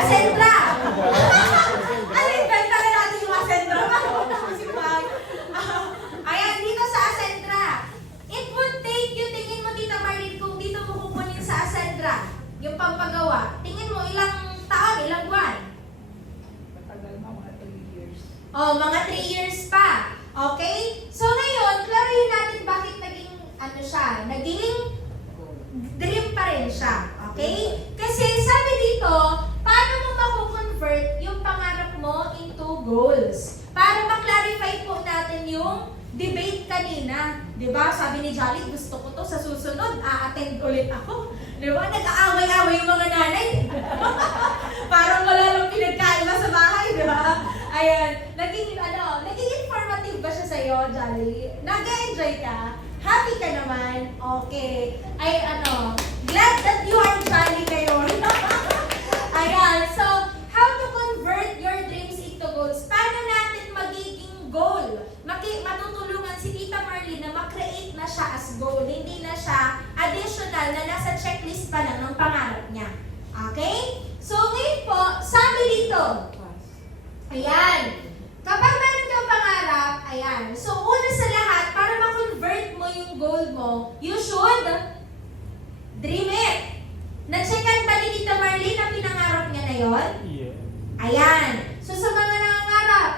Ascendra! Ano yung benta na natin yung Ascendra? Ayan, dito sa Ascendra. It would take you, tingin mo Tita Marlene, kung dito mo kukunin sa Ascendra, yung pampagawa, tingin mo ilang taon, ilang buwan? matagal na mga 3 years. Oh, mga 3 years pa. Okay? So ngayon, klaruhin natin bakit naging, ano siya, naging dream pa rin siya. Okay? Kasi sabi dito, paano mo mako-convert yung pangarap mo into goals? Para ma-clarify po natin yung debate kanina. Diba? Sabi ni Jolly, gusto ko to sa susunod, a-attend ulit ako. Diba? Nag-aaway-aaway yung mga nanay. Parang wala lang pinagkaiba sa bahay, diba? Ayan. Naging informative ba siya sa'yo, Jolly? Nag-enjoy ka? Happy ka naman? Okay. Ay, glad that you are jolly ngayon. Ayan. So, how to convert your dreams into goals? Paano natin magiging goal? Matutulungan si Tita Marlene na mag-create na siya as goal. Hindi na siya additional na nasa checklist pa lang ng pangarap niya. Okay? So, ngayon po, sabi dito, ayan, kapag meron kang pangarap, ayan, so una sa lahat, para ma-convert mo yung goal mo, you should dream it. Na-checkan ba ni Tita Marlene na pinangarap niya na yon? Yeah. Ayan. So sa mga nangangarap,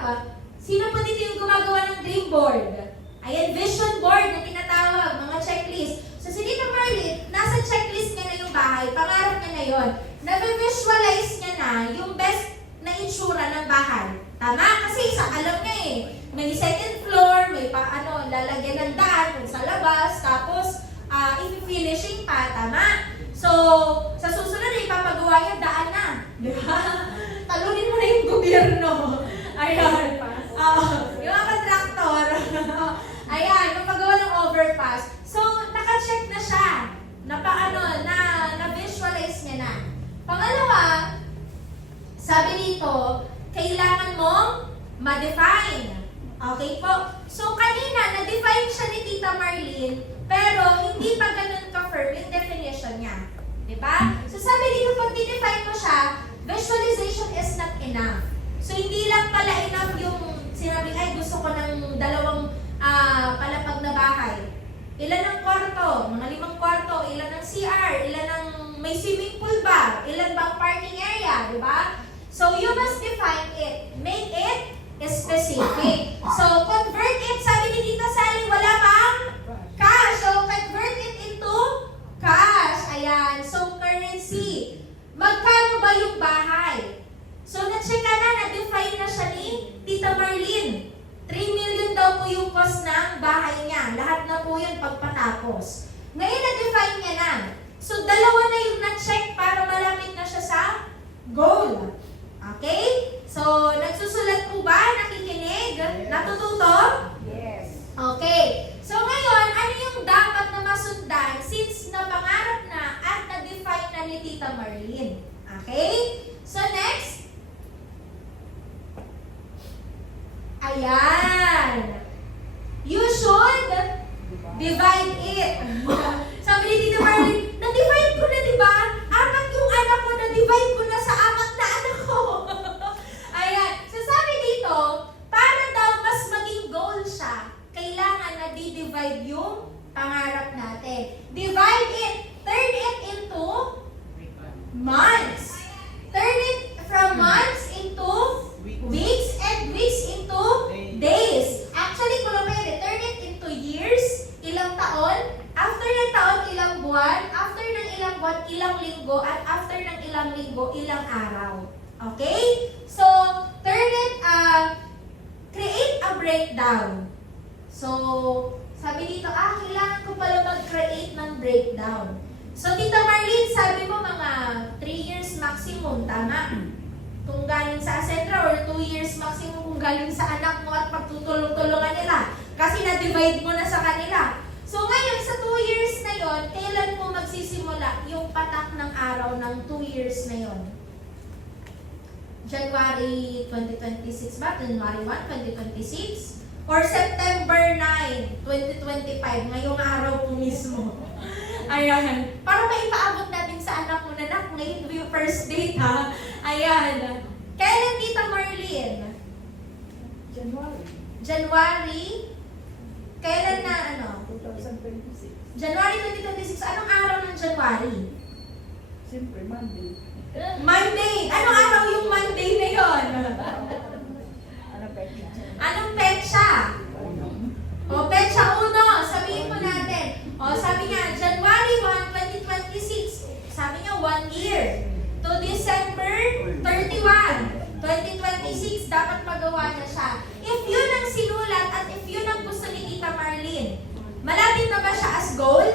sino po dito yung gumagawa ng dream board? Ayan, vision board na tinatawag, mga checklist. So si Tita Marlene, nasa checklist niya na yung bahay, pangarap niya na yon. Na-visualize niya na yung best na itsura ng bahay. Tama? Kasi alam niya eh, may second floor, may lalagyan ng daan kung sa labas, tapos i-finishing pa, tama? So, sa susunod ipapagawa niya daan na. Di ba? Talunin mo na yung gobyerno. Ayan. Yung mga contractor. Ayan, magpagawa ng overpass. So, naka-check na siya. Na-visualize niya na. Pangalawa, sabi dito, kailangan mong ma-define. Okay po? So, kanina, na-define siya ni Tita Marlene, pero hindi pa ganun ka-firm yung definition niya. Diba? So, sabi dito, pag di-define mo siya, visualization is not enough. So, hindi lang pala enough yung sinabi, ay, gusto ko ng 2 palapag na bahay. Ilan ang kwarto? Mga 5 kwarto. Ilan ang CR? Ilan ang may swimming pool ba? Ilan bang parking area? Diba? So, you must define it. Make it specific. So, convert it. Sabi ni Tita Sally, wala pang cash. So, convert it into cash. Ayan. So, currency. Magkano ba yung bahay? So, na-check na, na-define na siya ni Tita Marlene. 3 million daw po yung cost ng bahay niya. Lahat na po yun pagpatapos. Ngayon, na-define niya na. So, 2 na yung na-check para malapit na siya sa goal. Okay? So, nagsusulat po ba? Nakikinig? Natututo? Yes. Okay. So, ngayon, ano yung dapat na masundan since napangarap na at na-define na ni Tita Marlene? Okay? So, next. Ayan. You should divide it. Sabi ni Tita Marlene, na-divide ko na, diba? 4 yung anak ko, na-divide ko na sa 4 na anak ko. Ayan. So, sabi dito, para daw mas maging goal siya, kailangan na di-divide yung pangarap natin. Divide it. Turn it into months. Turn it from months into weeks and weeks into days. Actually, kung pwede, turn it into years, ilang taon, after ng taon, ilang buwan, after ng ilang buwan, ilang linggo, at after ng ilang linggo, ilang araw. Okay? So, turn it, create a breakdown. So, sabi dito, kailangan ko pala mag-create ng breakdown. So, Tita Marlene, sabi mo mga 3 years maximum, tama? Kung galing sa Ascendra or 2 years maximum kung galing sa anak mo at pagtutulong-tulungan nila. Kasi na-divide mo na sa kanila. So, ngayon, sa 2 years na yon, kailan mo magsisimula yung patak ng araw ng 2 years na yon? January 2026 ba? January 1, 2026? Or September 9, 2025, ngayong araw po mismo. Ayan. Para maipaabot natin sa anak mo na, "Nak, ngayon yung first date ha." Ayan. Kailan Tita Marlene? January January? Kailan na ano? 2026. January 2026. Anong araw ng January? Siyempre, Monday. Monday! Anong araw yung Monday na yon? Ano pa yun? Anong petsa? O, petsa 1. Sabihin mo natin. O, sabi nga, January 1, 2026. Sabi niya, 1 year. To December 31, 2026, dapat magawa na siya. If yun ang sinulat at if yun ang gusto ni Tita Marlene, malapit na ba siya as goal?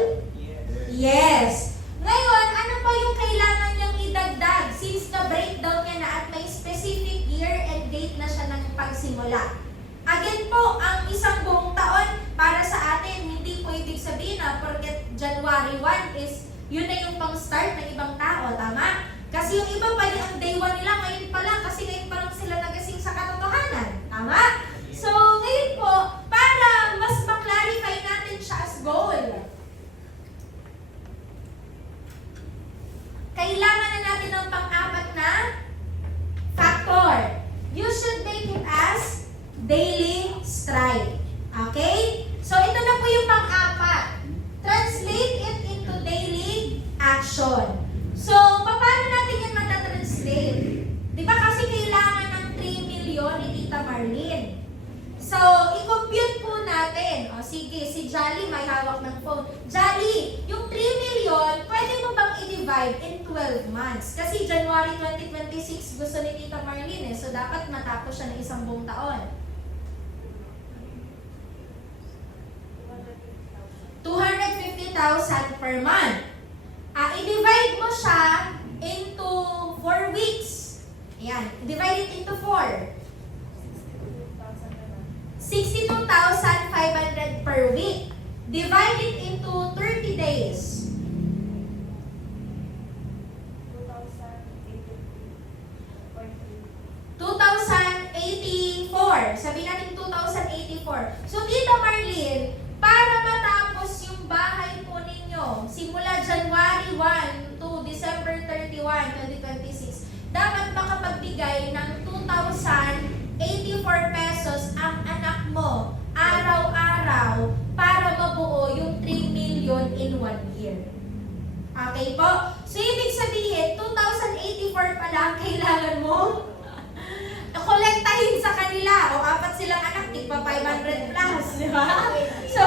Yes. Ngayon, ano pa yung kailangan niyang idagdag since na-breakdown niya na at may specific year and date na siya ng pagsimula? Again po, ang isang buong taon para sa atin, hindi po ibig sabihin na porket January 1 is yun na yung pang-start ng ibang tao, tama? Kasi yung iba pa ang day 1 nila ngayon pa lang kasi ngayon pa lang sila nagasing sa katotohanan, tama? So, ngayon po, para mas ma-clarify natin siya as goal, kailangan na natin ng pang-apat na factor. You should make it as daily stride. Okay? So, ito na po yung pang-apat. Translate it into daily action. So, paano natin yan matatranslate? Di ba kasi kailangan ng 3 million ni Tita Marlene? So, i-compute po natin. O sige, si Jolly may hawak ng phone. Jolly, yung 3 million, pwede mo bang i-divide in 12 months? Kasi January 2026 gusto ni Tita Marlene so dapat matapos siya ng isang buong taon. 250,000 per month. I-divide mo siya into 4 weeks. Ayan, divide it into 4. 62,500 per week. Divide it into 30 days. 2,084. Sabihin natin 2,084. So, Tita Marlene, para matapos yung bahay po ninyo, simula January 1 to December 31, 2026, dapat makapagbigay ng 2,084 pesos ang anak mo araw-araw para mabuo yung 3 million in 1 year. Okay po? So, ibig sabihin, 2,084 pala ang kailangan mo kolektahin sa kanila. O, 4 silang anak, tigpa 500 plus, di ba? So,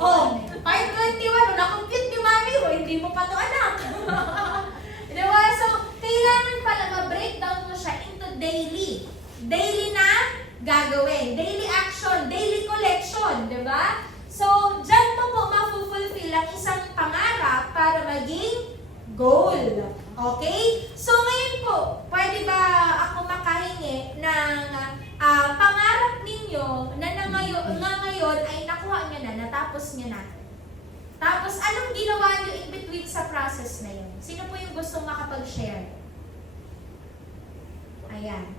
521, na-compute ni mami, hindi mo pa to anak. Di ba? So, kailangan pala ma-breakdown mo siya into daily. Daily na gagawin. Daily action, daily collection, di ba? So, dyan mo po ma-fulfill ang isang pangarap para maging goal. Okay? So, ngayon po, pwede ba ako makahingi ng pangarap ninyo na ngayon ay nakuha nyo na, natapos nyo na? Tapos, anong ginawa nyo in between sa process na yun? Sino po yung gustong makapag-share? Ayan.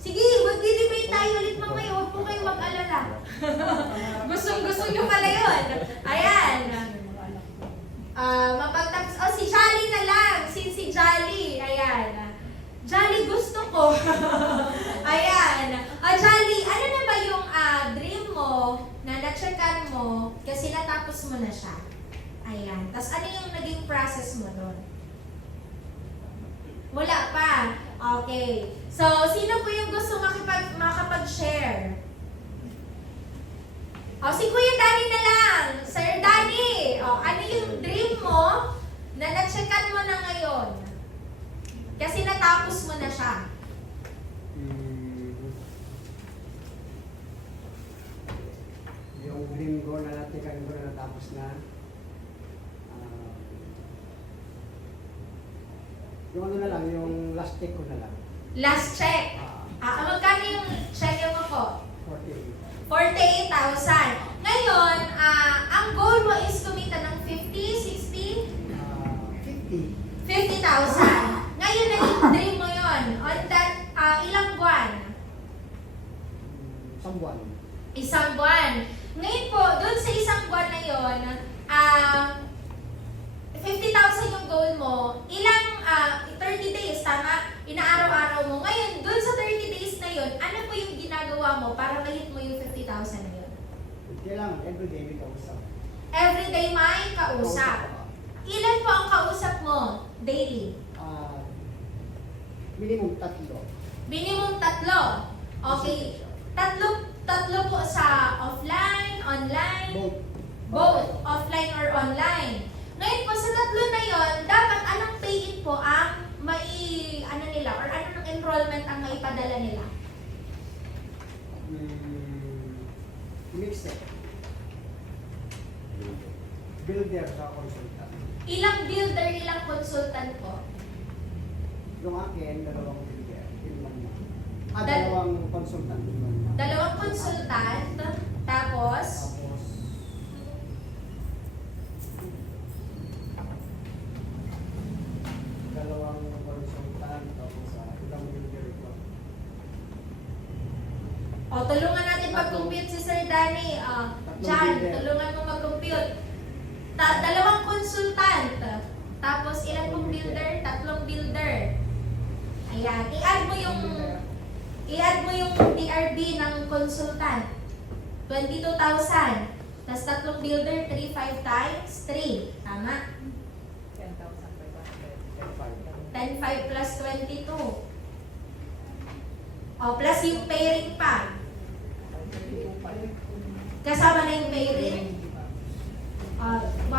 Sige, magdi-debate tayo ulit mamaya. Huwag po kayong mag-alala. Gustong-gusto nyo pala yun. Ayan. Mapagtapos. Oh, si Jolly na lang. Si Jolly. Ayan. Jolly, gusto ko. Ayan. Jolly, ano na ba yung dream mo na na-checkan mo kasi natapos mo na siya? Ayan. Tapos ano yung naging process mo doon? Wala pa. Okay. So, sino po yung gusto makapag-share? O, si Kuya Danny na lang. Sir Danny, ano yung dream mo na na-checkan mo na ngayon? Kasi natapos mo na siya. Yung dream ko na natikan ko na natapos na. Yung ano na lang, yung last check ko na lang. Last check. Magkano yung check mo po? 48. 48,000. Ngayon, ang goal mo is kumita ng 50, 60? 50. 50,000. Ngayon, naging dream mo yon. On that, ilang buwan? Isang buwan. Isang buwan. Ngayon po, doon sa isang buwan na yon, ilang 30 days, tama? Inaaraw-araw mo. Ngayon, dun sa 30 days na yun, ano po yung ginagawa mo para ma-hit mo yung 50,000 na yun? Kailangan, everyday may kausap. Everyday may kausap. Ilan po ang kausap mo daily? Minimum 3. Minimum 3. Okay. Tatlo po sa offline, online, Both. both offline or online. Ngayon po sa tatlo na yon, dapat anong pay-in po ang nila or ano ng enrollment ang maipadala nila? Mix it. Builder sa consultant. Ilang builder, ilang consultant po? Yung akin, 2 builder. Dal- Dalawang consultant. 2 consultant, tapos Tapos, dalawang consultant. Tapos, ilang builder ko. o tulungan natin mag-compute si Sir Danny. John, tulungan mo mag-compute. 2 consultant. Tapos ilan pong builder? 3 builder. Ayan. I-add mo yung TRB ng consultant. 22,000. Tapos 3 builder, 3,500 times 3. Tama? 10,500 plus 22. O, plus yung pairing pa. Kasama na yung pairing. 1, 2,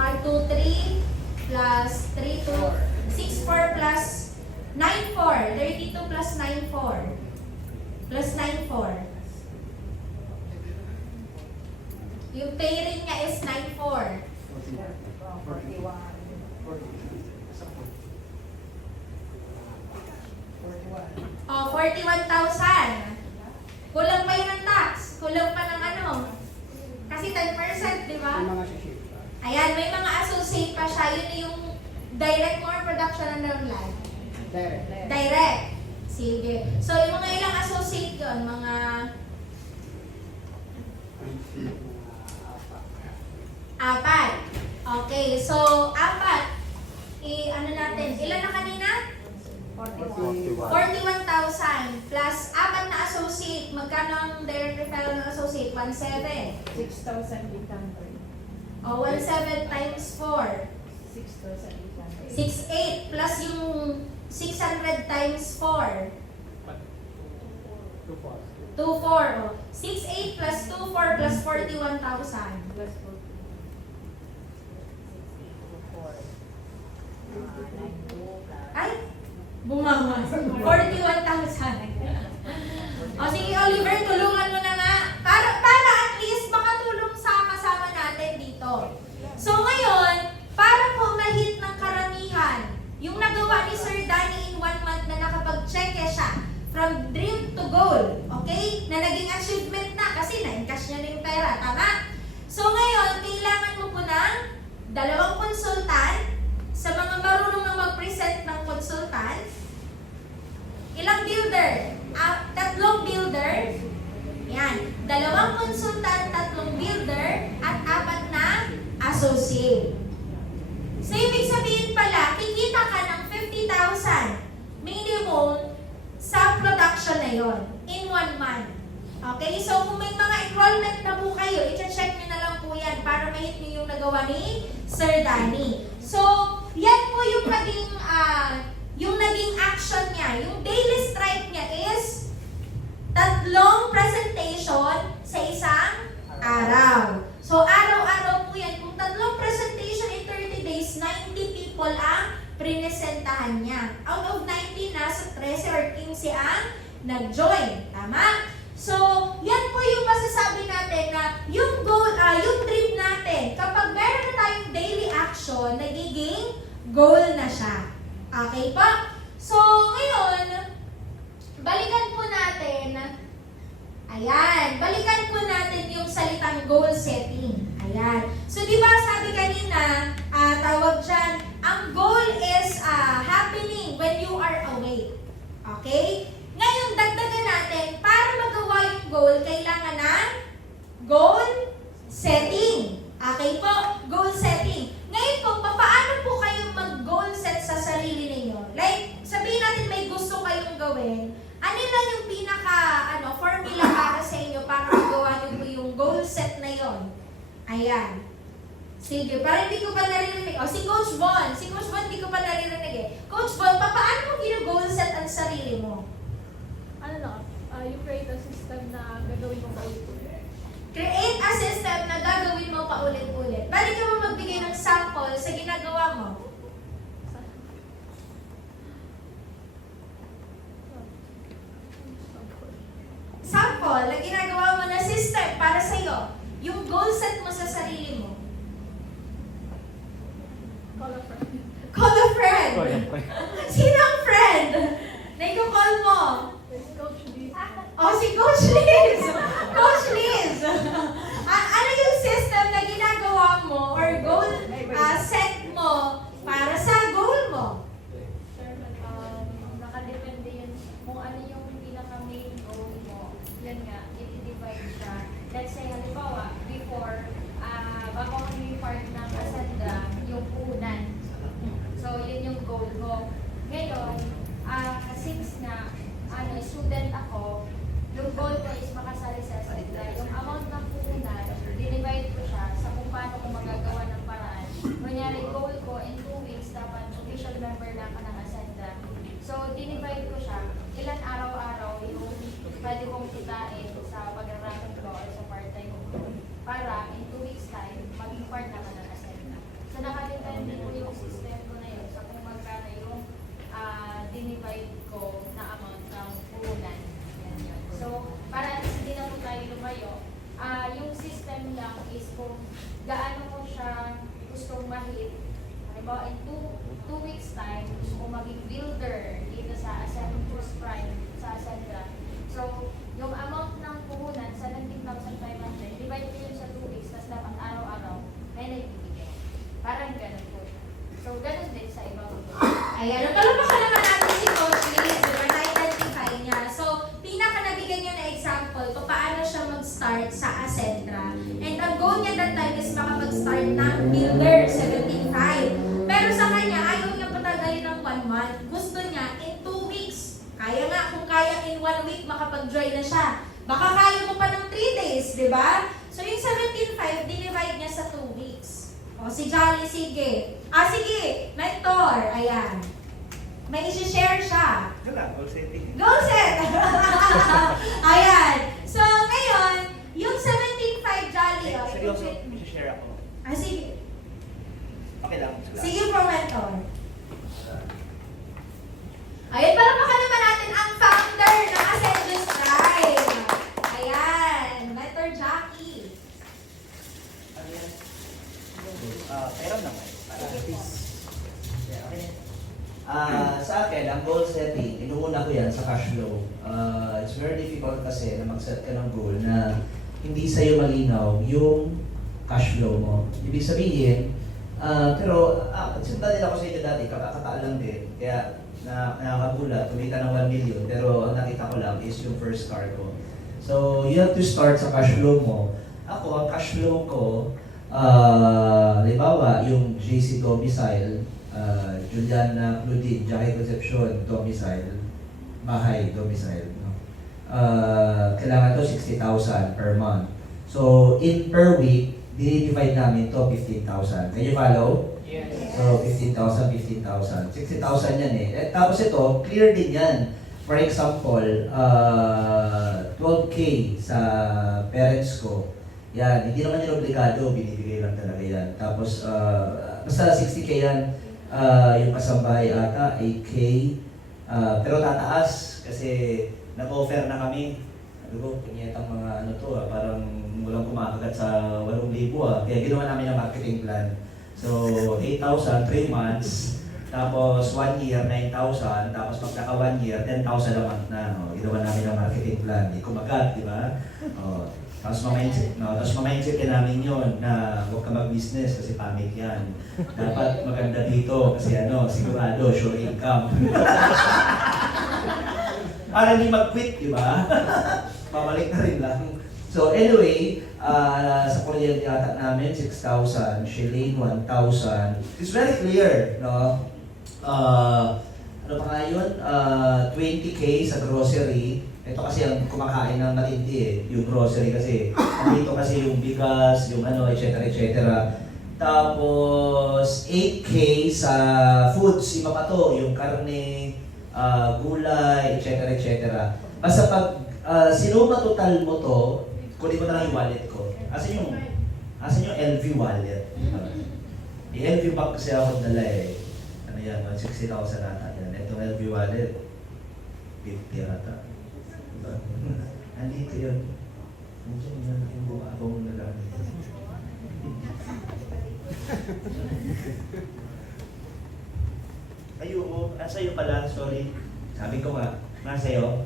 3 plus 3, 2, 6, 4 plus 9, 4. 32 plus 9, 4. Plus 9, 4. Yung pairing niya is 9, 4. 41. O, 41,000. Kulang pa yun ng tax. Kulang pa ng ano. Kasi 10%, di ba? Yung mga ship. Ayan, may mga associate pa siya. Yun na yung direct mo or production ng land. Direct. Direct. Sige. So, yung mga ilang associate yun? Mga 4. Okay. So, 4. Ano natin? Ilan na kanina? 41,000 plus 4 na associate. Magkano ang direct referral ng associate? 1,700. 6,800. O, 1,700 times 4. 6,800. 6,800 plus yung 600 times 4. 2,400. O, 6,800 plus 2,400 plus 41,000. Plus 4. Ay! Bumawas. 41,000. O sige, Oliver, tulungan mo na nga. Para at least makatulong sa kasama natin dito. So ngayon, para po ma-hit ng karamihan, yung nagawa ni Sir Danny in 1 month na nakapag-check siya from dream to goal, okay? Na naging achievement na kasi na-encash niya na yung pera, tama? So ngayon, kailangan mo po ng 2 consultant sa mga marunong na mag-present ng consultant. Ilang builder? 3 builder. Yan. 2 consultant, 3 builder, at 4 na associate. So, ibig sabihin pala, kikita ka ng 50,000 minimum sa production na yon in 1 month. Okay? So, kung may mga enrollment na po kayo, i-check nyo na lang po yan para ma-hit nyo yung nagawa ni Sir Danny. So, yan po yung naging action niya. Yung daily strike niya is 3 presentation sa isang araw. So, araw-araw po yan. Kung 3 presentation in 30 days, 90 people ang prinesentahan niya. Out of 90, nasa 13 or 15 ang nag-join. Tama? So, yan po yung masasabi natin na yung goal, yung dream natin, kapag meron na tayong daily action, nagiging goal na siya. Okay po? So, ngayon, balikan po natin, balikan po natin yung salitang goal setting. Ayan. So, di ba sabi kanina, tawag dyan, ang goal is happening when you are awake. Okay? Ngayon, dagdagan natin, para magawa yung goal, kailangan ng goal setting. Okay po? Goal setting. Ngayon po, paano po kayo mag-goal set sa sarili Ayan. Sige, parang hindi ko pa naririnig. O, si Coach Von. Si Coach Von, hindi ko pa naririnig eh. Coach Von, paano mo gino-goal set ang sarili mo? Ano na, you create a system na gagawin mo paulit-ulit. Create a system na gagawin mo paulit-ulit. Balik ka mo magbigay ng sample sa ginagawa mo. Sample na ginagawa mo na system para sa'yo. Yung goal set mo sa sarili mo. Call a friend. Call a friend. Sino ang friend? Na i-call mo? Coach B. Oh, si Coach Liz! Coach Liz! Ano yung system na ginagawa mo or goal set mo para sa goal mo? Sir, nakadepende yun kung ano yung pinaka-main goal mo. Yan nga, i-divide siya. Let's say, halimbawa, before, bago kami yung part ng Cassandra, yung puhunan. So, yun yung goal ko. Ngayon, since nga, student ako, yung goal ko is makasali sa Cassandra. Yung amount ng puhunan, dinivide ko siya sa kung paano ko magagawa ng paraan. Kunyari, goal ko, in 2 weeks, dapat official member na ka ng Cassandra. So, dinivide ko siya, ilan araw-araw yung pwede kong kitain sa pag-ranking ko or sa part-time ko para in 2 weeks time, maging part naman ng Cassandra. So, nakadepende ko yung system ko na yun sa kung magkano yung dinivide ko na amount ng puhunan. Yan yun. So, para at least hindi na po tayo lumayo, yung system lang is kung gaano ko siya gustong ma-hit. Halimbawa, in 2 weeks time, gusto ko maging builder dito sa Ascend Choose Prime sa Ascendra. So, yung amount ng puhunan, 17,500, divide ko yun sa 2 weeks, tapos dapat araw-araw, may naibibigay. Parang ganun po. So, ganun din sa ibang Ayan, palamakan naman natin si Coach Liz, diba? Na-identify niya. So, pinaka-nabigyan niya na example kung paano siya mag-start sa Ascendra. And ang goal niya that time is makapag-start ng Builder 75. Pero sa kanya, ayaw niya patagalin ng 1 month. Gusto niya in 2 weeks. Kaya nga, kung kaya in 1 week, makapag-join na siya. Baka kaya mo pa ng 3 days, di ba? So, yung 17.5, dinivide niya sa 2 weeks. O, si Jolly, sige. Sige, mentor. Ayan. May isi-share siya. Wala, goal setting. Goal set! Ayan. So, ngayon, yung 17.5 Jolly, Seryoso, i-share ako. sige. Okay lang. Sige po, mentor. Ayan, palamakan naman natin ang founder ng Ascendus Prime. Ayan, Mentor Jackie. Ano yan? Pera naman. Sa akin, ang goal setting, inuuna ko yan sa cash flow. It's very difficult kasi na mag-set ka ng goal na hindi sa'yo malinaw yung cash flow mo. Ibig sabihin, pero sinta din ako sa inyo dati, kakakataan lang din. Kaya nakakabula, tumita ng 1 million, pero ang nakita ko lang is yung first car ko. So, you have to start sa cash flow mo. Ako, ang cash flow ko, halimbawa, yung JC domicile, Juliana Claudine, Jackie Concepcion, domicile, bahay, domicile. No? Kailangan to 60,000 per month. So, per week, dinidivide namin to 15,000. Can you follow? Yes. So, 15,000, 15,000. 60,000 yan eh. Tapos ito, clear din yan. For example, 12K sa parents ko. Yan, hindi naman yun obligado, binibigay lang talaga yan. Tapos, basta 60K yan, yung kasambahay ata, 8K. Pero tataas kasi nag-offer na kami. Sabi ko, pinyetang mga ano to, parang walang kumakagat sa 8,000 Kaya ginawa namin ang marketing plan. So, 8,000, 3 months. Tapos 1 year, 9,000. Tapos pagkaka 1 year, 10,000 a month na. No? Ginawa namin ang marketing plan. Di kumagat, di ba? Tapos ma-mindset din namin yun na huwag ka mag-business kasi pamit yan. Dapat maganda dito kasi sigurado, sure income. Para hindi mag-quit, di ba? Pabalik na rin lang. So anyway, sa kuryente yata namin, 6,000, Shilane, 1,000. It's very clear, no? Ano pa nga yun? 20K sa grocery, Ito kasi ang kumakain ng matindi eh, yung grocery kasi. Dito kasi yung bigas, yung ano, etc. etc. Tapos 8K sa foods, iba pa to, yung karne, gulay, etc. etc. Basta pag sinuma total mo to, kunin ko na lang yung wallet ko. Asan yung LV wallet? Yung LV bag kasi ako dala eh. Ano yan, 160,000 ata yan. Itong LV wallet, 50 ata. Diba? Andito yun. Nandiyan yan yung buka abang nagamit. Ayoko, sa'yo pala, sorry. Sabi ko nga, sa'yo.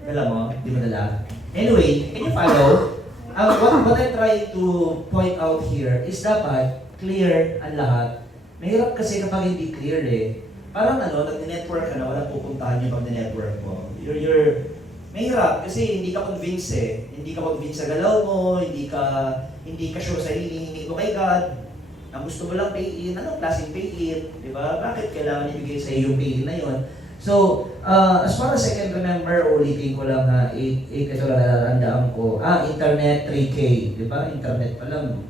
Dala mo? Di mo dala? Anyway, can you follow? What I try to point out here is dapat clear ang lahat. Mahirap kasi kapag hindi clear eh. Parang ano, nag-network ka na, walang pupuntahan yung pag-network mo. Mahirap kasi hindi ka convinced eh. Hindi ka convinced sa galaw mo, hindi ka sure sa hinihingi mo kay God. Ang gusto mo lang pay-in, anong klaseng pay-in? Di ba? Bakit kailangan ibigay sa iyo yung pay-in na yun? So, as far as I can remember, ulitin ko lang ha, ito lang natatandaan ko. Internet 3K, di ba? Internet pa lang,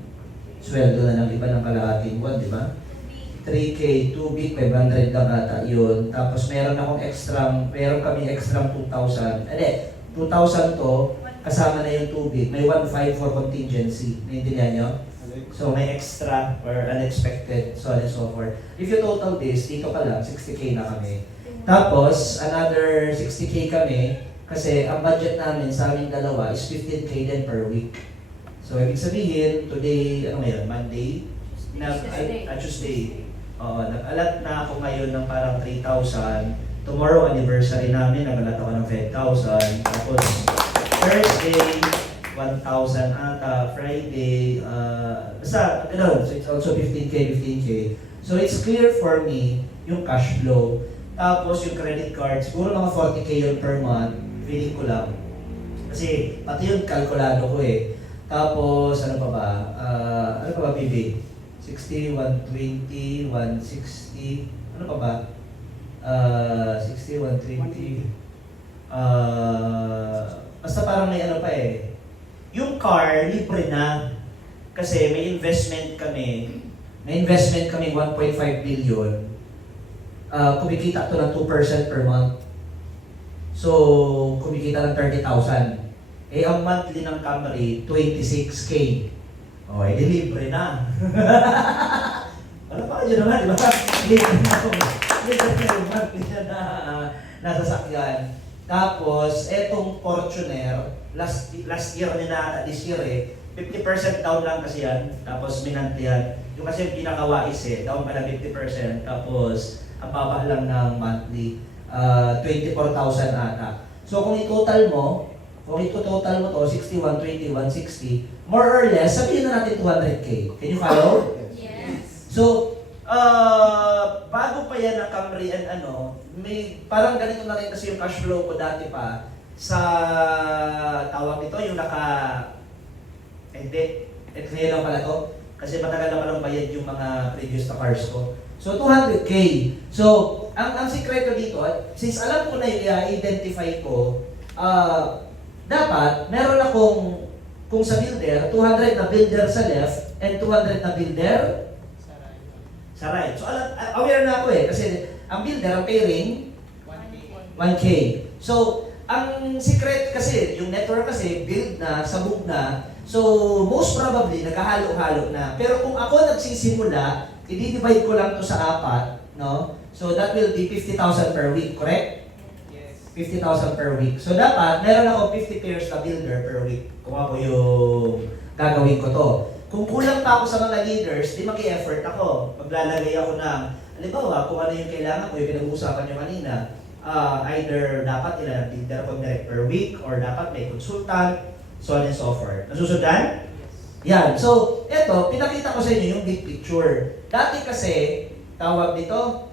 sweldo na ng iba ng kalahating buwan, di ba? 3K, tubig, 500 lang ata yun. Tapos meron kami extra 2,000. 2,000 to, kasama na yung tubig. May 1,500 for contingency. Naintindihan nyo? So may extra or unexpected, so on and so forth. If you total this, dito ka lang, 60K na kami. Tapos, another 60K kami, kasi ang budget namin sa aming dalawa is 15K din per week. So, ibig sabihin, today, ano ngayon, Monday? Tuesday. Nag-alat na ako ngayon ng parang 3,000. Tomorrow, anniversary namin, nag-alat ako ng 5,000. Tapos, Thursday, 1,000 ata. Friday, basta, gano'n. So, it's also 15K. So, it's clear for me yung cash flow. Tapos yung credit card, siguro mga 40K yun per month, feeling ko lang. Kasi pati yun kalkulado ko eh. Tapos ano pa ba PB? 60, 120, 160, ano pa ba? 60, 120. Basta parang may ano pa eh. Yung car, libre na. Kasi may investment kami. May investment kami 1.5 billion. Kumikita to ng 2% per month. So, kumikita ng 30,000. Ang monthly ng Camry, 26K. Libre na. Ano pa kayo naman, di ba? Libre na yung monthly na nasasakyan. Tapos, etong Fortuner, last year nila, this year 50% down lang kasi yan. Tapos, minanti yan. Yung kasi yung pinakawais down pa na 50%. Tapos, ang baba lang ng monthly, 24,000 ata. So kung i-total mo to, 60, 120, 160, more or less, sabihin na natin 200K. Can you follow? Yes. So, bago pa yan ang Camry and may parang ganito na rin kasi yung cash flow ko dati pa sa tawag nito, yung ito lang pala to. Kasi matagal na palang bayad yung mga previous na cars ko. So, 200K. So, ang sikreto dito, since alam ko na i-identify ko, dapat meron akong, kung sa builder, 200 na builder sa left and 200 na builder sa right. So, aware na ako kasi ang builder, ang pairing, 1K. So, ang secret kasi, yung network kasi, build na, sabog na, so most probably, nagkahalo-halo na. Pero kung ako nagsisimula, i-divide ko lang to sa 4, no? So that will be 50,000 per week, correct? Yes. 50,000 per week. So dapat, meron ako 50 pairs na builder per week. Kung ako yung gagawin ko to. Kung kulang pa ako sa mga leaders, di mag-i-effort ako. Maglalagay ako ng, halimbawa, kung ano yung kailangan ko, yung pinag-uusapan nyo kanina, either dapat ilan ang builder ko per week, or dapat may consultant, so on and so forth. Nasusundan? Yan. So, eto, pinakita ko sa inyo yung big picture. Dati kasi, tawag dito,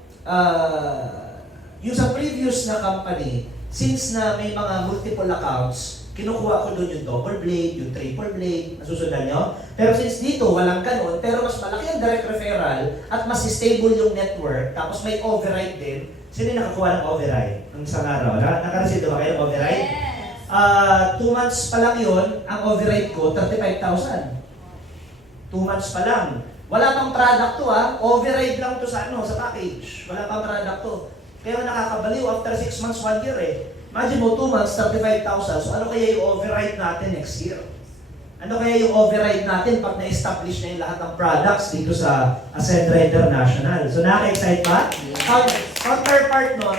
yung sa previous na company, since na may mga multiple accounts, kinukuha ko doon yung double blade, yung triple blade, nasusundan nyo? Pero since dito, walang ganun, pero mas malaki ang direct referral at mas stable yung network, tapos may override din, sino yung nakakuha ng override ng isang araw? Nakareceive ba kayo ng override? Yes. 2 months pa lang yun, ang override ko, 35,000. 2 months pa lang. Wala pang product to override lang to sa package. Wala pang product to. Kaya nakakabaliw after 6 months, 1 year eh. Imagine mo, 2 months, 35,000. So ano kaya yung override natin next year? Ano kaya yung override natin pag na-establish na yung lahat ng products dito sa Ascendra International? So nakaka-excite ba? Counterpart no,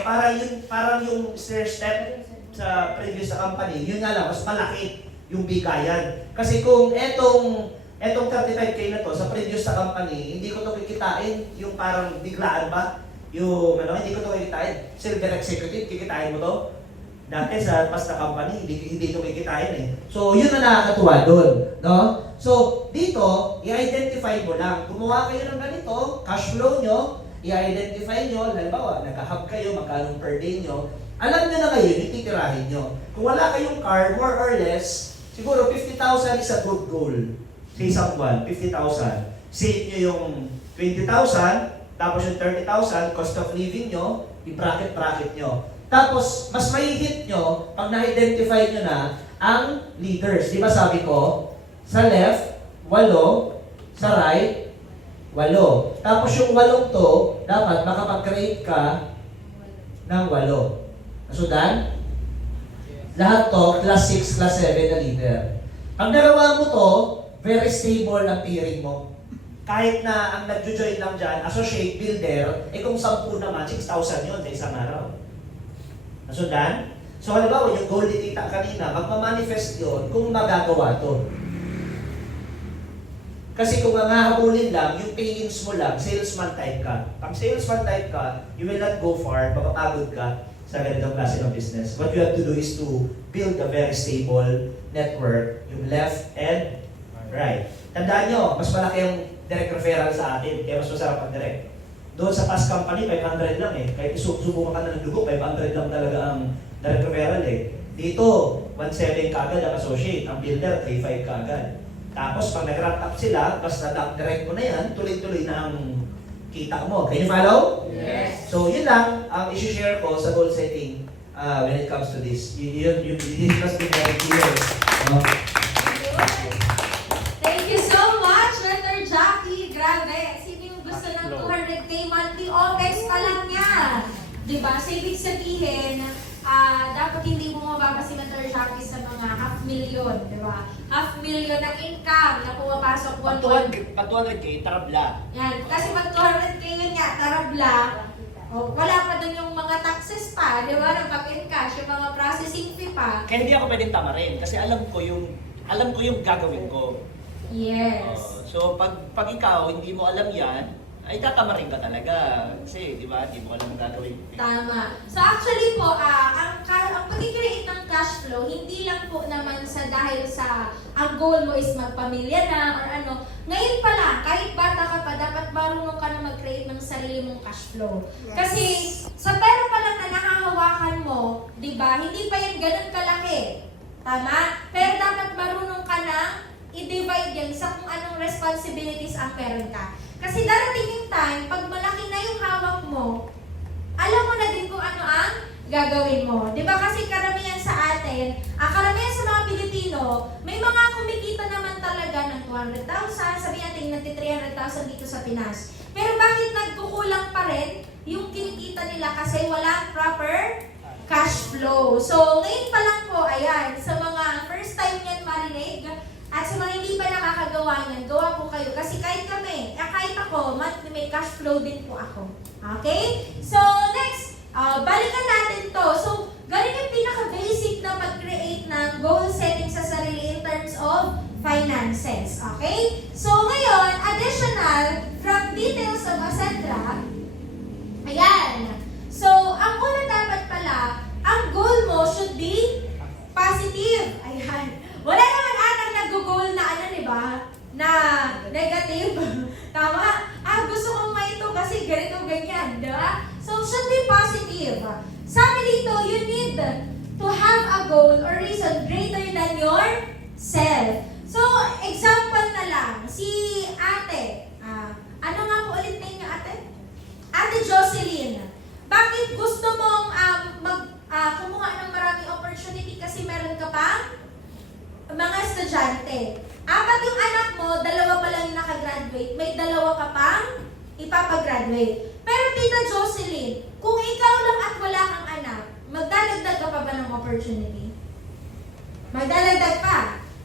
parang yung stair step sa previous sa company, yun nga lang, mas malaki yung bigayan. Kasi kung etong 35K na to sa previous sa company, hindi ko to kikitain yung parang biglaan ba? Yung hindi ko to kikitain. Silver executive, kikitain mo to? Dati sa past na company, hindi ito kikitain eh. So, yun na nakakatuwa doon. No? So, dito, i-identify mo lang. Gumawa kayo ng ganito, cash flow nyo, i-identify nyo, halimbawa, nag-hub kayo, magkano per day nyo, alam nyo na kayo, yung titirahin nyo. Kung wala kayong car, more or less, siguro 50,000 is a good goal. Sa isang buwan, 50,000. Save nyo yung 20,000, tapos yung 30,000, cost of living nyo, i-bracket nyo. Tapos, mas may hit nyo pag na-identify nyo na ang leaders. Di ba sabi ko, sa left, 8, sa right, 8. Tapos yung 8 to, dapat makapag-create ka ng 8. Nasudan? Lahat to, class 6, class 7 na leader. Pag nagawa mo to, very stable ang peering mo. Kahit na ang nag-join lang dyan, associate builder, kung 10 naman, 6,000 yun sa isang araw. Nasundan? So halimbawa, yung goal ni Tita kanina, magmamanifest yun kung magagawa to. Kasi kung ang hahabulin lang, yung pay-ins mo lang, salesman type ka. Pag salesman type ka, you will not go far, mapapagod ka sa ganitong klase ng business. What you have to do is to build a very stable network, yung left and right. Tandaan nyo, mas malaki yung direct referral sa atin, kaya mas masarap ang direct. Doon sa past company, 500 lang eh. Kahit subukan ka na ng dugo, 500 lang talaga ang direct referral eh. Dito, 1.7 kagad ang associate, ang builder, 3.5 kagad. Tapos pag nag-ramp up sila, basta direct mo na yan, tuloy-tuloy na ang kita mo. Can you follow? Yes. So yun lang ang isi-share ko sa goal setting when it comes to this. Yun must be very clear. Thank you so much, Dr. Jackie. Grabe. Sino yung gusto ng 200K monthly OPEX pa lang yan? Diba? So, ibig sabihin, dapat hindi mo mababa si Dr. Jackie sa mga 500,000, diba? 500,000 na income na pumapasok Pag 200K, tarabla. Yan. Kasi pag 200K yun nga, tarabla, wala pa dun yung mga taxes pa, di ba? Ng pag-encash, yung mga processing fee pa. Kaya hindi ako pwedeng tamarin kasi alam ko yung gagawin ko. Yes. So pag ikaw hindi mo alam yan, ay tatamarin ka talaga. Kasi, di ba, hindi mo alam ang gagawin. Tama. So actually po, ang pag-create ng cash flow, hindi lang po naman dahil sa ang goal mo is magpamilya na or ano. Ngayon pa lang, kahit bata ka pa, dapat marunong ka na mag-create ng sarili mong cash flow. Yes. Kasi sa pera pa lang na nakahawakan mo, di ba, hindi pa yan ganun kalaki. Tama? Pero dapat marunong ka na i-divide yan sa kung anong responsibilities ang meron ka. Kasi darating yung time, pag malaki na yung hawak mo, alam mo na din kung ano ang gagawin mo. Di ba kasi karamihan sa atin, karamihan sa mga Pilipino, may mga kumikita naman talaga ng 200,000, sabi natin nagti-300,000 dito sa Pinas. Pero bakit nagkukulang pa rin yung kinikita nila kasi wala proper cash flow. So, ngayon pa lang po, ayan, sa mga first time yan marinig, at sa mga hindi pa nakakagawa niyan, gawa po kayo. Kasi kahit kami, kahit ako, may cash flow din po ako. Okay? So, next, balikan natin to. So, galing yung pinaka-basic na mag-create ng goal setting sa sarili in terms of finances. Okay? So, ngayon, additional from details of Ascendra, ayan. So, ang una dapat pala, ang goal mo should be positive. Ayan. Wala naman nag-goal na di ba? Na negative. Tama? Gusto kong ito kasi ganito, ganyan. Di ba? So, should be positive. Sabi dito, you need to have a goal or reason greater than yourself. So, example na lang, si ate, ano nga po ulit name niya ate? Ate Jocelyn, bakit gusto mong kumuha ng maraming opportunity kasi meron ka pang mga estudyante? 4 yung anak mo, 2 pa lang yung nakagraduate, may 2 ka pang ipapagraduate. Pero Tita Jocelyn, kung ikaw lang at wala kang anak, magdadagdag ka pa ba ng opportunity? Magdadagdag pa.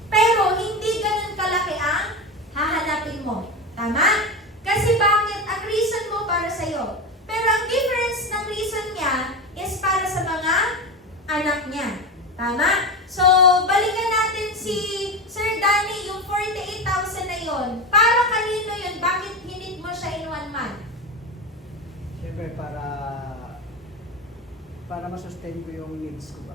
Pero hindi ganun kalaki ang hahanapin mo. Tama? Kasi bakit? Ang reason mo para sa'yo. Pero ang difference ng reason niya is para sa mga anak niya. Tama? So, balikan natin si Sir Danny, yung 48,000 na yon. Para kanino yun? Bakit hinit mo siya in 1 month? Siyempre, para masustain ko yung needs ko ba?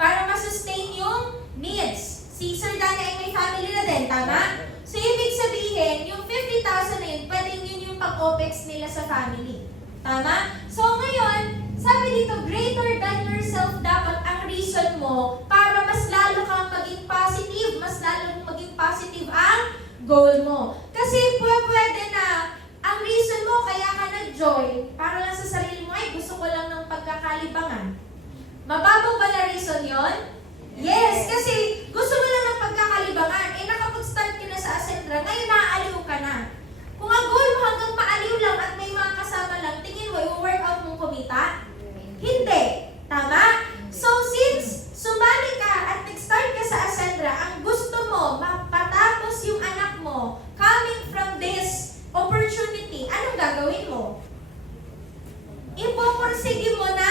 Para masustain yung needs. Si Sir Danny ay may family na din, tama? So, ibig sabihin, yung 50,000 na yun, pwedeng yun yung pag-OPEX nila sa family. Tama? So, ngayon, sabi dito, greater than yourself dapat ang reason mo para mas lalo kang maging positive, mas lalo maging positive ang goal mo. Kasi pwede na ang reason mo kaya ka nag-join para lang sa sarili mo, ay gusto ko lang ng pagkakalibangan. Mababaw ba na reason yon? Yes, kasi gusto mo lang ng pagkakalibangan. Nakapag-start ka na sa Ascendra, ngayon naaaliw ka na. Kung ang goal mo hanggang maaliw lang at may mga kasama lang, tingin mo, yung workout mong kumita? Hindi. Tama? So, since sumali ka at nag-start ka sa Ascendra, ang gusto mo, mapatapos yung anak mo, coming from this opportunity, anong gagawin mo? Ipoporsige mo na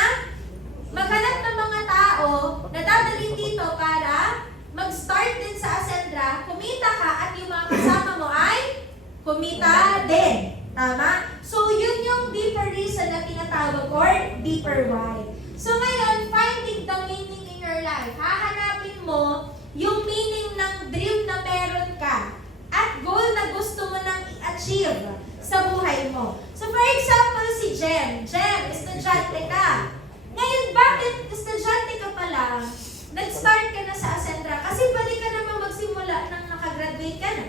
maghanap ng mga tao na dadalhin dito para mag-start din sa Ascendra, kumita ka at yung mga kasama mo ay kumita din. Tama? So, yun yung deeper reason na tinatawag or deeper why. So, ngayon, finding the meaning in your life. Hahanapin mo yung meaning ng dream na meron ka at goal na gusto mo nang i-achieve sa buhay mo. So, for example, si Jem. Jem, estudyante ka. Ngayon, bakit estudyante ka pa lang, nag-start ka na sa Ascendra? Kasi pwede ka naman magsimula nang nakagraduate ka na.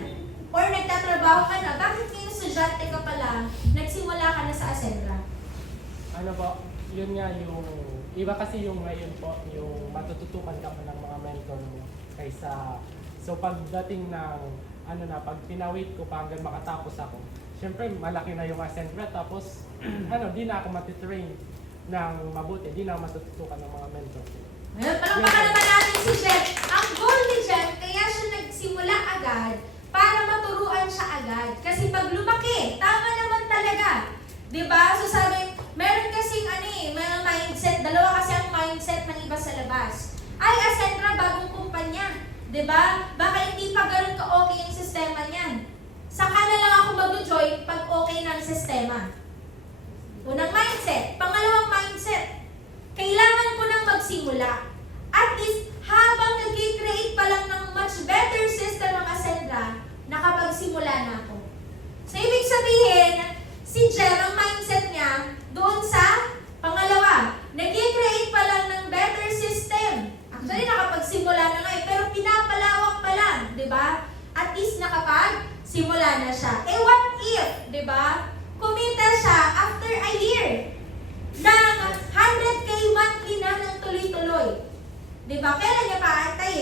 Or nagtatrabaho ka na. Bakit ngayon estudyante ka pa lang, nagsimula ka na sa Ascendra? Ano po, yun nga yung, iba kasi yung ngayon po, yung matututukan ka pa ng mga mentor mo kaysa, so pagdating ng, pag pinawait ko pa hanggang makatapos ako, syempre malaki na yung Ascendra, tapos, di na ako matitrain ng mabuti, di na ako matututukan ng mga mentor. Ngayon, palakpakan naman natin si Jem. Ang goal ni Jem, kaya siya nagsimula agad para maturuan siya agad. Kasi pag lumaki, tama naman talaga. Diba? So sabi, meron kasing may mindset, 2 kasi ang mindset ng iba sa labas. Ay, Ascendra, bagong kumpanya. Diba? Baka hindi pa ganun ka-okay yung sistema niyan. Saka na lang ako mag-join pag okay na ang sistema. Unang mindset. Pangalawang mindset. Kailangan ko nang magsimula. At least, habang nag-create pa lang ng much better system ang Ascendra, nakapagsimula na ako. So, ibig sabihin, si Jem, ang mindset niya, doon sa pangalawa, nag-create pa lang ng better system. Actually, nakapagsimula na nga pero pinapalawak pa lang, di ba? At least nakapagsimula na siya. What if, di ba? Kumita siya after a year ng 100K monthly na ng tuloy-tuloy. Diba? Kailan niya paantay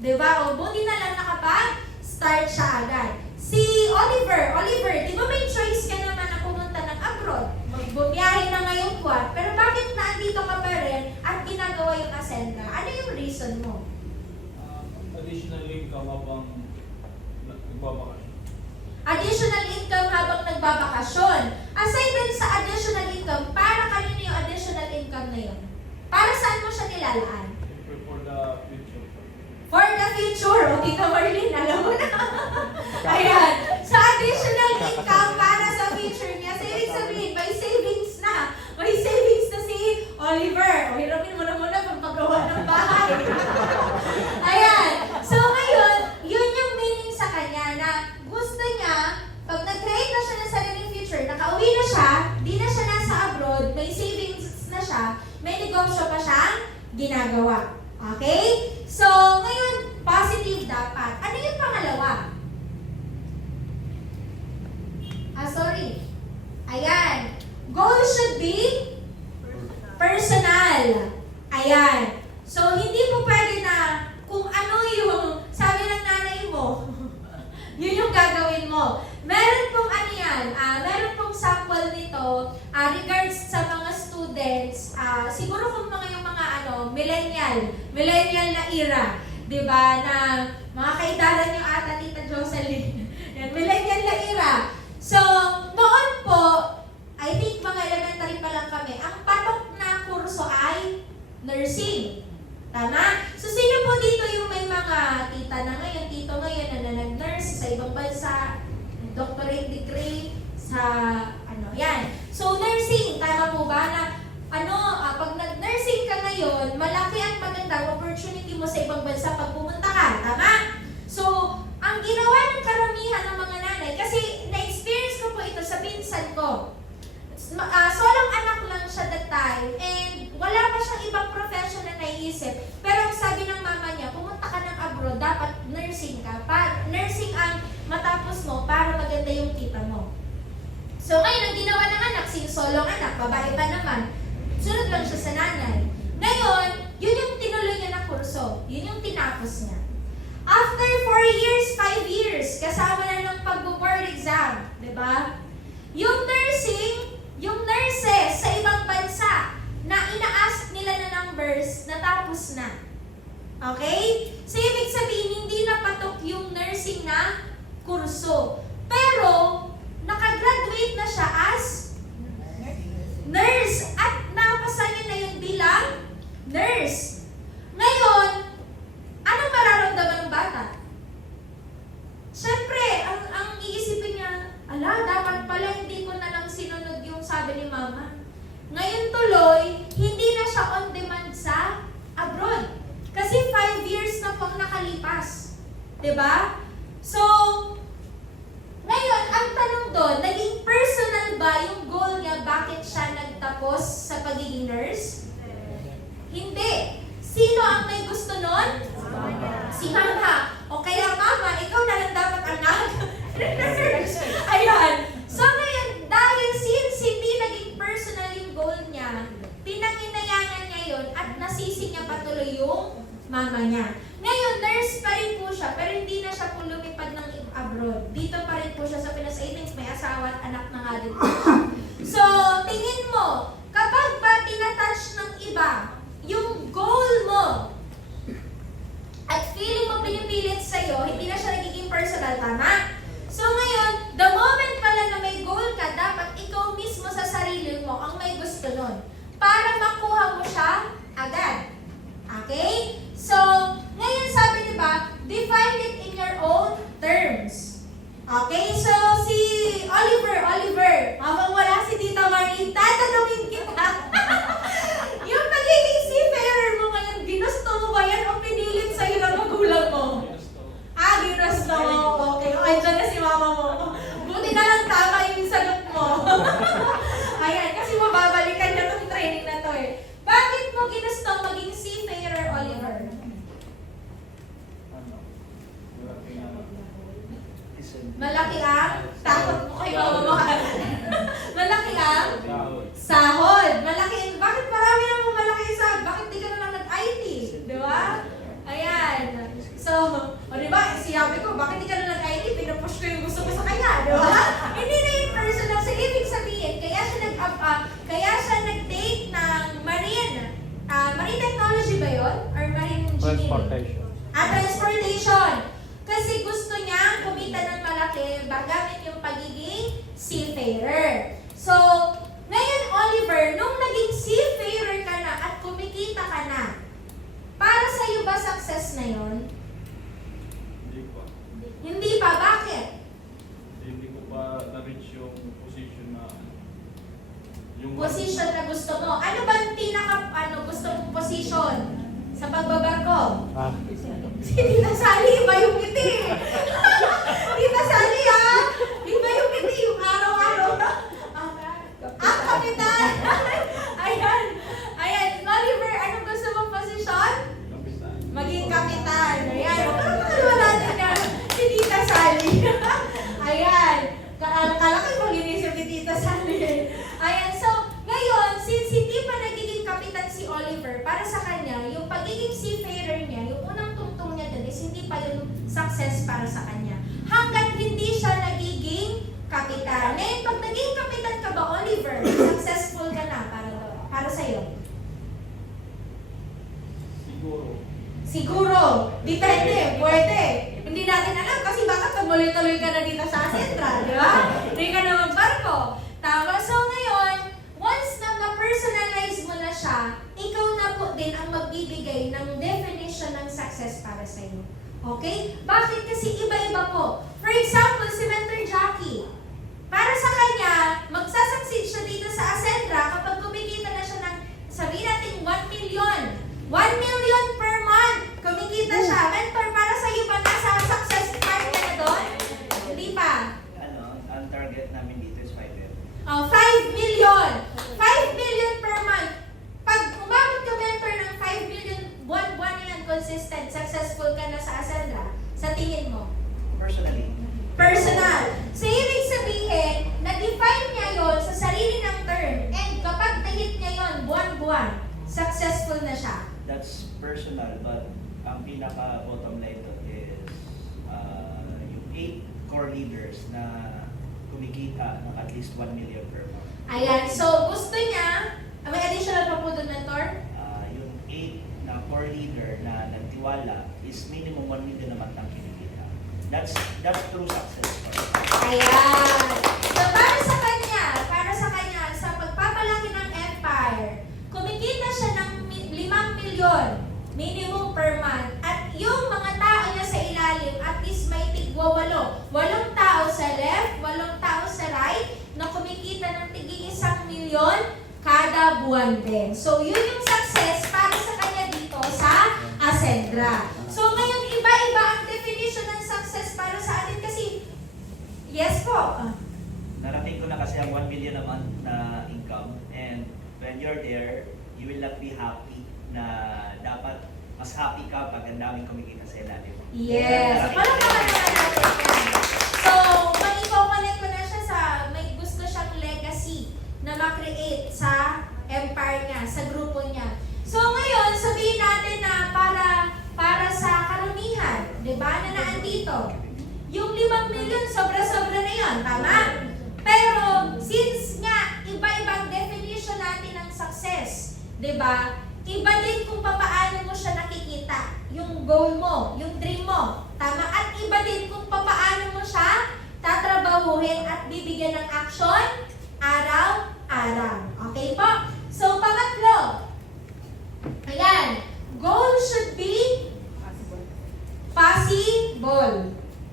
Diba? O buti na lang nakapag-start siya agad. Si Oliver, diba may choice ka naman na pumunta ng abroad? Magbumiyahe na ngayong buwan, pero bakit naandito ka pa rin at ginagawa yung Ascendra? Ano yung reason mo? Additional income habang nagbabakasyon. Additional income habang nagbabakasyon. Aside dun sa additional income, para kanino yung additional income na yun? Para saan mo siya nilalaan? For the future. For the future. O, Tita Marlene, alam mo na. Ayan. So, additional income para sa future niya. So, ibig sabihin, may savings na. May savings na si Oliver. O, hiramin mo na muna pag magawa ng bahay. Ayan. So, ngayon, yun yung meaning sa kanya na gusto niya, pag nag-create na siya ng sariling future, nakauwi na siya, di na siya nasa abroad, may savings na siya, may negosyo pa siyang ginagawa. Okay? So, ngayon, positive dapat. Ano yung pangalawa? Sorry. Ayan. Goal should be personal. Ayan. So, hindi mo pwede na kung ano yung sabi ng nanay mo, yun yung gagawin mo. Meron pong ano yan, meron pong sample nito regards sa mga students, siguro kung yung mga millennial na era, di ba, na mga kaidaran yung ata Tita Jocelyn. Yan, millennial na era. So, noon po, I think mga elementary pa lang kami, ang patok na kurso ay nursing. Tama? So, sino po dito yung may mga tita na ngayon, tito ngayon na nag-nurse sa ibang bansa, doctorate degree, sa yan. So, nursing, tama po ba na, pag nag-nursing ka ngayon, malaki at magandang opportunity mo sa ibang bansa pag pumunta ka. Tama? So, ang ginawa ng karamihan ng mga nanay, kasi na-experience ko po ito sa pinsan ko. Solong anak lang siya that time, and wala pa siyang ibang profession na naiisip. Pero ang sabi ng mama niya, pumunta ka ng abroad, dapat nursing ka. Nursing ang matapos mo para maganda yung kita mo. So ngayon, ang ginawa ng anak, solong anak, babae pa naman, sunod lang siya sa nanay. Ngayon, yun yung tinuloy niya na kurso. Yun yung tinapos niya. After 4 years, 5 years, kasama na ng pag-board exam, di ba? Yung nursing, yung nurses sa ibang bansa na ina-ask nila na numbers, natapos na. Okay? So, ibig sabihin, hindi na patok yung nursing na kurso. Pero, nakagraduate na siya as nurse at napasa niya na yun bilang nurse. Ngayon, anong mararamdaman ng bata? Siyempre, ang iisipin niya, dapat pala hindi ko na lang sinunod yung sabi ni mama. Ngayon tuloy, hindi na siya on demand sa abroad. Kasi 5 years na pong nakalipas. Diba? So, ngayon, ang tanong doon, naging personal ba yung goal niya bakit siya nagtapos sa pagiging nurse? Hindi. Sino ang may gusto nun? Si mama. O kaya mama, ikaw na lang dapat anak. Ayan. So ngayon, dahil since hindi naging personal yung goal niya, pinanginayangan niya yun at nasisi niya patuloy yung mama niya. Ngayon, nurse pa rin po siya, pero hindi na siya po lumipad ng abroad. Dito pa rin po siya sa Pinas. I think may asawa at anak na nga din po siya. So, tingin mo, kapag ba tinatouch ng iba yung goal mo, at feeling mo pinipilit sa'yo, hindi na siya nagiging personal, tama? So ngayon, the moment pala na may goal ka, dapat ikaw mismo sa sarili mo ang may gusto nun. Para makuha mo siya agad. Okay? So, ngayon sabi diba, define it in your own terms. Okay? So, si Oliver, habang wala si Tita Marie, tatanungin kita. Yung pagiging seafarer mo ngayon, ginusto mo ba yan o pinilit sa'yo ng magulang mo? Ginusto mo. Okay. O, andyan na si mama mo. Buti na lang tama yung sagot mo. Ayan, kasi mababalikan na itong training na to eh. Bakit mo ginusto maging seafarer, Oliver? Malaki ang takot mo kay mama mo. Malaki ang sahod. Malaki. Bakit marami namang malaki ang sahod? Bakit di ka na lang nag-IT? Di ba? Ayan. So, di ba? Siyabi ko, bakit di ka na nag-IT? Pinupush ko yung gusto ko sa kanya. Di ba? Hindi na yung personal. So, ibig sabihin, kaya siya nag-take ng marine technology ba yun? Or marine engineering? Transportation. Transportation. Kasi gusto niya kumita ng malaki gamit yung pagiging seafarer. So, ngayon Oliver, nung naging seafarer ka na at kumikita ka na, para sa'yo ba success na yun? Hindi pa. Hindi pa. Bakit? Hindi ko pa na-reach yung position na Position na gusto mo. Ano ba ang gusto mong position sa pagbabarko? Si Tita Sally, iba yung ngiti. Tita Sally, iba yung ngiti, yung araw-araw. Kapitan. Ayan. Oliver, anong gusto mong success para sa kanya. Hanggat hindi siya nagiging kapitan. Ngayon, pag naging kapitan ka ba, Oliver, successful ka na para sa'yo? Siguro. Siguro. Depende. Pwede. Hindi natin alam kasi baka tumuloy-tuloy ka na dito sa Asentra, di ba? Hindi ka na magbarko. Tama. So ngayon, once na ma-personalize mo na siya, ikaw na po din ang magbibigay ng definition ng success para sa iyo. Okay? Bakit? Kasi iba-iba po. For example, si Mentor Jackie. Para sa kanya, magsasucceed siya dito sa Asentra kapag kumikita na siya ng, sabihin natin, 1 million. 1 million per month. Kumikita siya. Mentor, para sa iyo ba nasa success part ka na doon? Hindi pa. Ang target namin dito is 5 million. 5 million. 5 million per month. Pag umabot ka, Mentor, ng 5 million, buwan-buwan na yan, consistent, successful ka na sa Asentra, sa tingin mo? Personally, Personal. So, ibig sabihin, na-define niya yon sa sarili ng term. And kapag na-hit niya yon buwan-buwan, successful na siya. that's personal, but ang pinaka-bottom line doon is yung 8 core leaders na kumikita ng at least 1 million per month. Ayan. So, gusto niya, may additional pa po doon, Mentor? Yung 8 na core leader na nagtiwala is minimum 1 million naman ang kinikita. That's true success. Ayan. So, para sa kanya, sa pagpapalaki ng empire, kumikita siya ng 5 milyon minimum per month. At yung mga tao niya sa ilalim, at least may tigwa 8. 8 tao sa left, 8 tao sa right, na kumikita ng tigi 1 milyon kada buwan din. So, yun yung success para sa kanya dito sa Asentra. So, ngayon, iba-iba ang definition ng success para sa atin kasi, yes po. Narating ko na kasi ang 1 million a month na income, and when you're there, you will not be happy na dapat mas happy ka pag ang daming kumikita sa ilalim. Yes. Palakpakan naman natin yan. So, mag-i-connect ko na siya sa may gusto siyang legacy na ma-create sa empire niya, sa grupo niya. So, ngayon, sabihin natin na para sa karamihan, di ba, na naandito, yung 5 million, sobra-sobra na yun, tama? Pero, since nga, iba-ibang definition natin ng success, di ba? Iba din kung paano mo siya nakikita, yung goal mo, yung dream mo, tama? At iba din kung paano mo siya tatrabahuhin at bibigyan ng action araw-araw. Okay po? So, pangatlo, ayan, goal should be possible.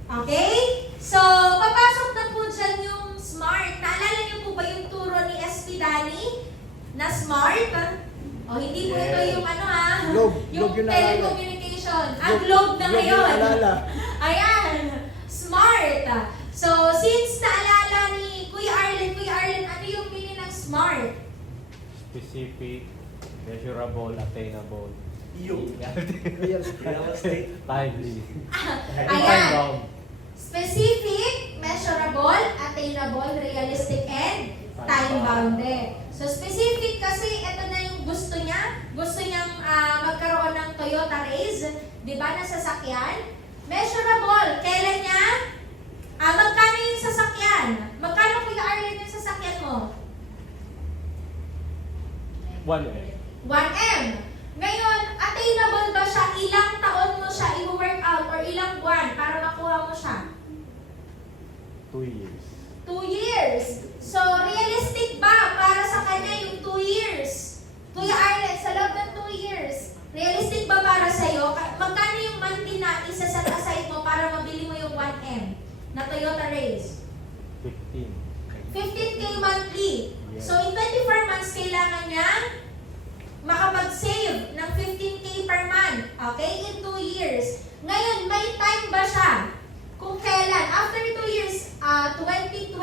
Okay? So, papasok na po dyan yung SMART. Naalala niyo po ba yung turo ni SP Danny na SMART? O hindi po ito yung yung telecommunication. Ang globe na ngayon. Ayan, SMART. So, since naalala ni Kuya Arlen, ano yung meaning ng SMART? Specific, measurable, attainable. Timely. Ayan. Specific, measurable, attainable, realistic, and time-bounded. So, specific kasi ito na yung gusto niya. Gusto niyang magkaroon ng Toyota Race, di ba, na sasakyan. Measurable, kailan niya? Magkano yung sasakyan? Magkano, Kuya Arlen, yung sasakyan mo? 1M. 1M. Ngayon, attainable ba siya? Ilang taon mo siya i-work out or ilang buwan para makuha mo siya? 2 years. 2 years. So, realistic ba para sa kanya yung 2 years? Kuya Arlen, sa loob ng 2 years, realistic ba para sa'yo? Magkano yung monthly na isa-set aside mo para mabili mo yung 1M na Toyota Race? 15. 15K monthly. So, in 24 months, kailangan niya makapag-save ng 15K per month. Okay? In 2 years. Ngayon, may time ba siya? Kung kailan? After 2 years, 2027,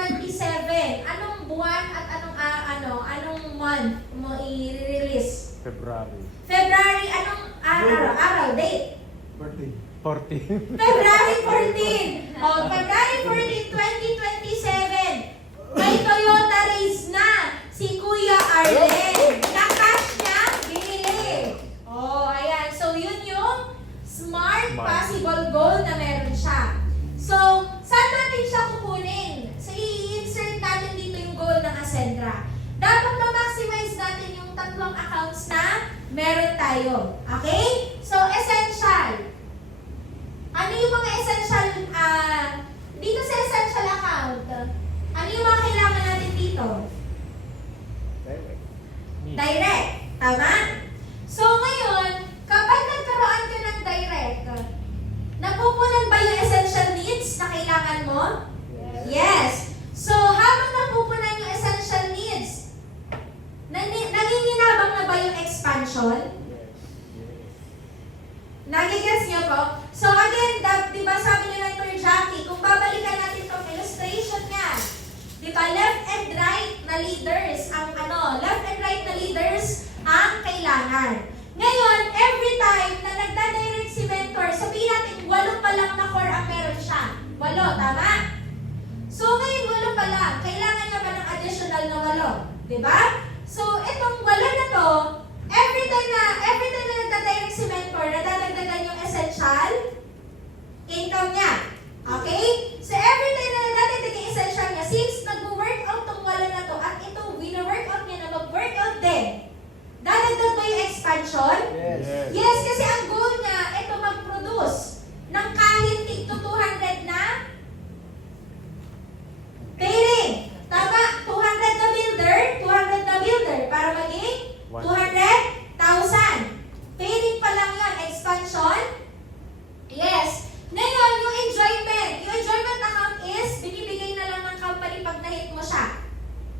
anong buwan at anong month mo i-release? February. February, anong araw? Date? 14. February 14. February 14, 2027. May Toyota Race na si Kuya Arlen. Na-cash niya, binili. Ayan. So, yun yung SMART possible goal na meron tayo. Okay? So, essential. Ano yung mga essential, dito sa essential account, ano yung mga kailangan natin dito? Direct. Tama? So, ngayon, kapag nagkaroon ka ng direct, napupunan ba yung essential needs na kailangan mo? Yes. So, habang napupunan yung essential needs, nanginginabang na ba yung expansion? Nagigets niyo po? So again, di ba sabi nila Dr. Jackie, kung babalikan natin itong illustration niya, di ba left and right na leaders ang kailangan. Ngayon, every time na nagda-direct si mentor, sabihin natin 8 pa lang na core ang meron siya. 8, tama? So ngayon 8 pa lang, kailangan niya pa ng additional na 8, di ba? So itong 8 na to, every time na nagda-direct si mentor, nadadagdagan yung essential income niya. Okay? So every time na nadadagdagan yung essential niya, since nag-workout tong 8 na to, at ito, wina-workout niya na mag-workout din, dadagdag ba yung expansion? Yes, kasi ang goal niya, ito mag-produce ng kahit tig 200 na pairing. Tama? 200 na builder para maging 200,000. Pairing pa lang yun. Expansion? Yes. Ngayon, yung enjoyment account is binibigay na lang ng company pag na-hit mo siya.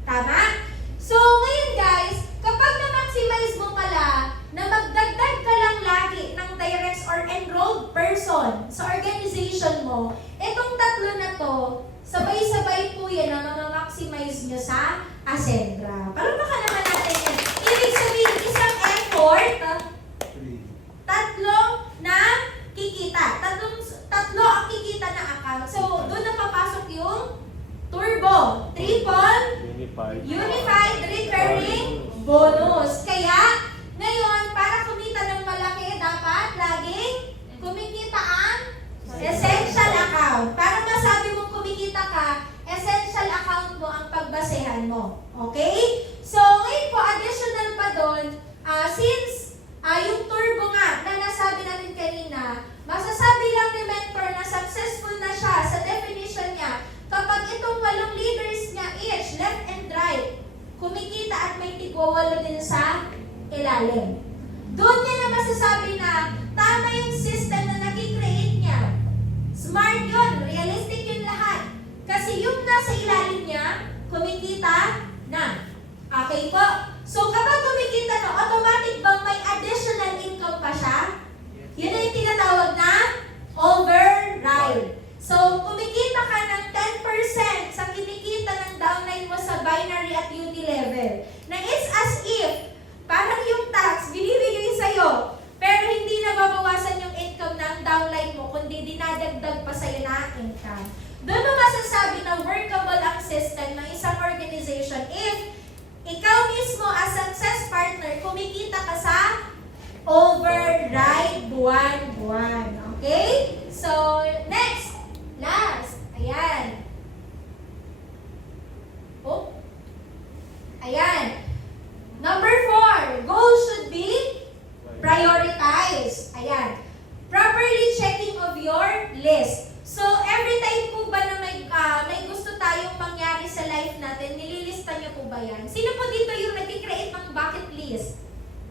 Tama? So, ngayon guys, kapag na-maximize mo pala na magdagdag ka lang lagi ng directs or enrolled person sa organization mo, itong 3 na to, sabay-sabay po yan na ma-maximize nyo sa Ascendra. Pero baka naman natin yan. Ibig sabihin, isang effort, 3 na kikita. Tatlo ang kikita na account. So, doon na papasok yung turbo, triple, unified recurring bonus. Kaya, ngayon, para kumita ng malaki, dapat laging kumikita ang essential account. Para masabi mong kumikita ka, essential account mo ang pagbasehan mo. Okay? So, ngayon po, additional pa doon, since yung turbo nga na nasabi natin kanina, masasabi lang ni mentor na successful na siya sa definition niya kapag itong 8 leaders niya each, left and right, kumikita at may tig-8 din sa ilalim. Doon niya na masasabi na tama yung system na nag-create niya. Smart yun, realistic yun lahat. Kasi yung nasa ilalim niya, kumikita na. Okay po? So kapag kumikita na, automatic bang may additional income pa siya? Yun ay tinatawag na override. So kumikita ka ng 10% sa kinikita ng downline mo sa binary at uni level. Na it's as if, parang yung tax, binibigay sa'yo, pero hindi nababawasan yung income ng downline mo, kundi dinadagdag pa sa'yo na income. Doon mo masasabi na workable ang system ng isang organization if ikaw mismo as success partner, kumikita ka sa override buwan-buwan. Okay? So, next. Last. Ayan. Oh. Ayan. Number 4. Goal should be prioritize. Ayan. Properly checking of your list. So, every time po ba na may gusto tayong mangyari sa life natin, nililista niyo po ba yan? Sino po dito yung nag-create ng bucket list?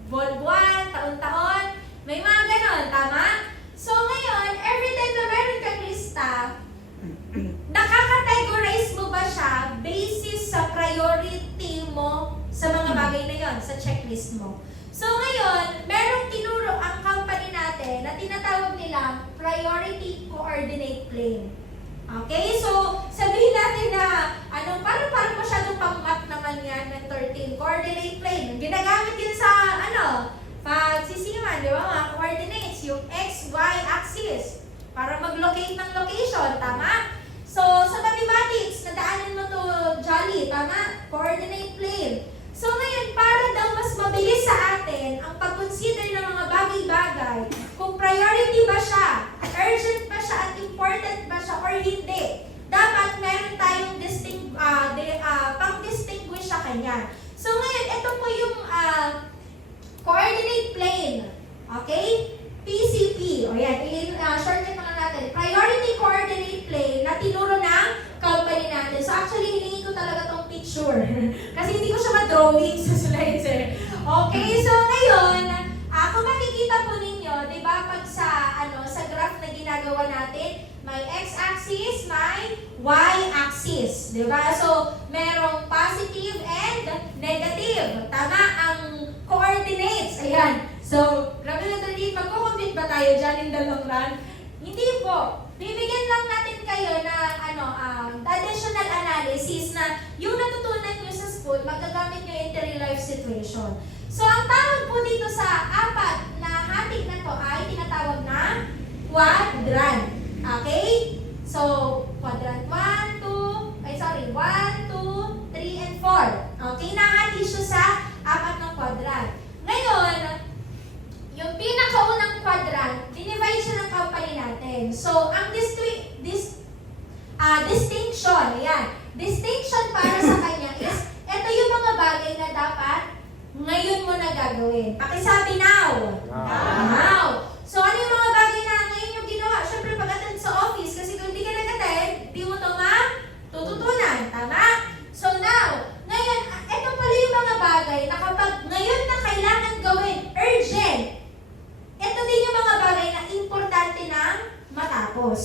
Buwan-buwan, taon-taon, may mga ganon, tama? So, ngayon, every time na meron kang lista, nakaka-categorize mo ba siya basis sa priority mo sa mga bagay na yon, sa checklist mo? So, ngayon, merong tinuro ang company natin na tinatawag nilang Priority Coordinate Plan. Okay? So, sabihin natin na, parang masyadong pang-math naman yan ng 13. Coordinate Plan. Ginagamit yun sa, pagsisiman, di ba? Mga coordinates, yung X, Y axis. Para mag-locate ng location, tama? So, sa mathematics, nadaanan mo to, Jolly, tama? Coordinate Plan. So ngayon, para daw mas mabilis sa atin ang pag-consider ng mga bagay-bagay, kung priority ba siya, urgent ba siya, at important ba siya, or hindi, dapat meron tayong pang-distinguish sa kanya. So ngayon, ito po yung coordinate plane. Okay, so ngayon, kung makikita po ninyo, di ba, pag sa graph na ginagawa natin, may x-axis, may y-axis. Di ba? So, merong positive and negative. Tama ang coordinates. Ayan. So, grabe na tayo, magkukumpit ba tayo dyan in the long run? Hindi po. Bibigyan lang natin kayo na additional analysis na yung natutunan nyo sa school, magagamit nyo in the real life situation. So, ang tawag po dito sa apat na hatik na to ay tinatawag na quadrant. Okay? So, quadrant 1, 2, 3, and 4. Okay? Nahati siya sa apat na quadrant. Ngayon, yung pinakaunang quadrant, dinivide siya ng company natin. So, ang distinction, ayan. Distinction para sa kanya is, ito yung mga bagay na dapat ngayon mo na gagawin. Pakisabi now. Now. So, ano yung mga bagay na ngayon yung ginawa? Siyempre, pag-attend sa office, kasi kung hindi ka nag-attend, di mo ito matututunan. Tama? So, now, ngayon, ito pala yung mga bagay na kapag ngayon na kailangan gawin, urgent, ito din yung mga bagay na importante ng matapos.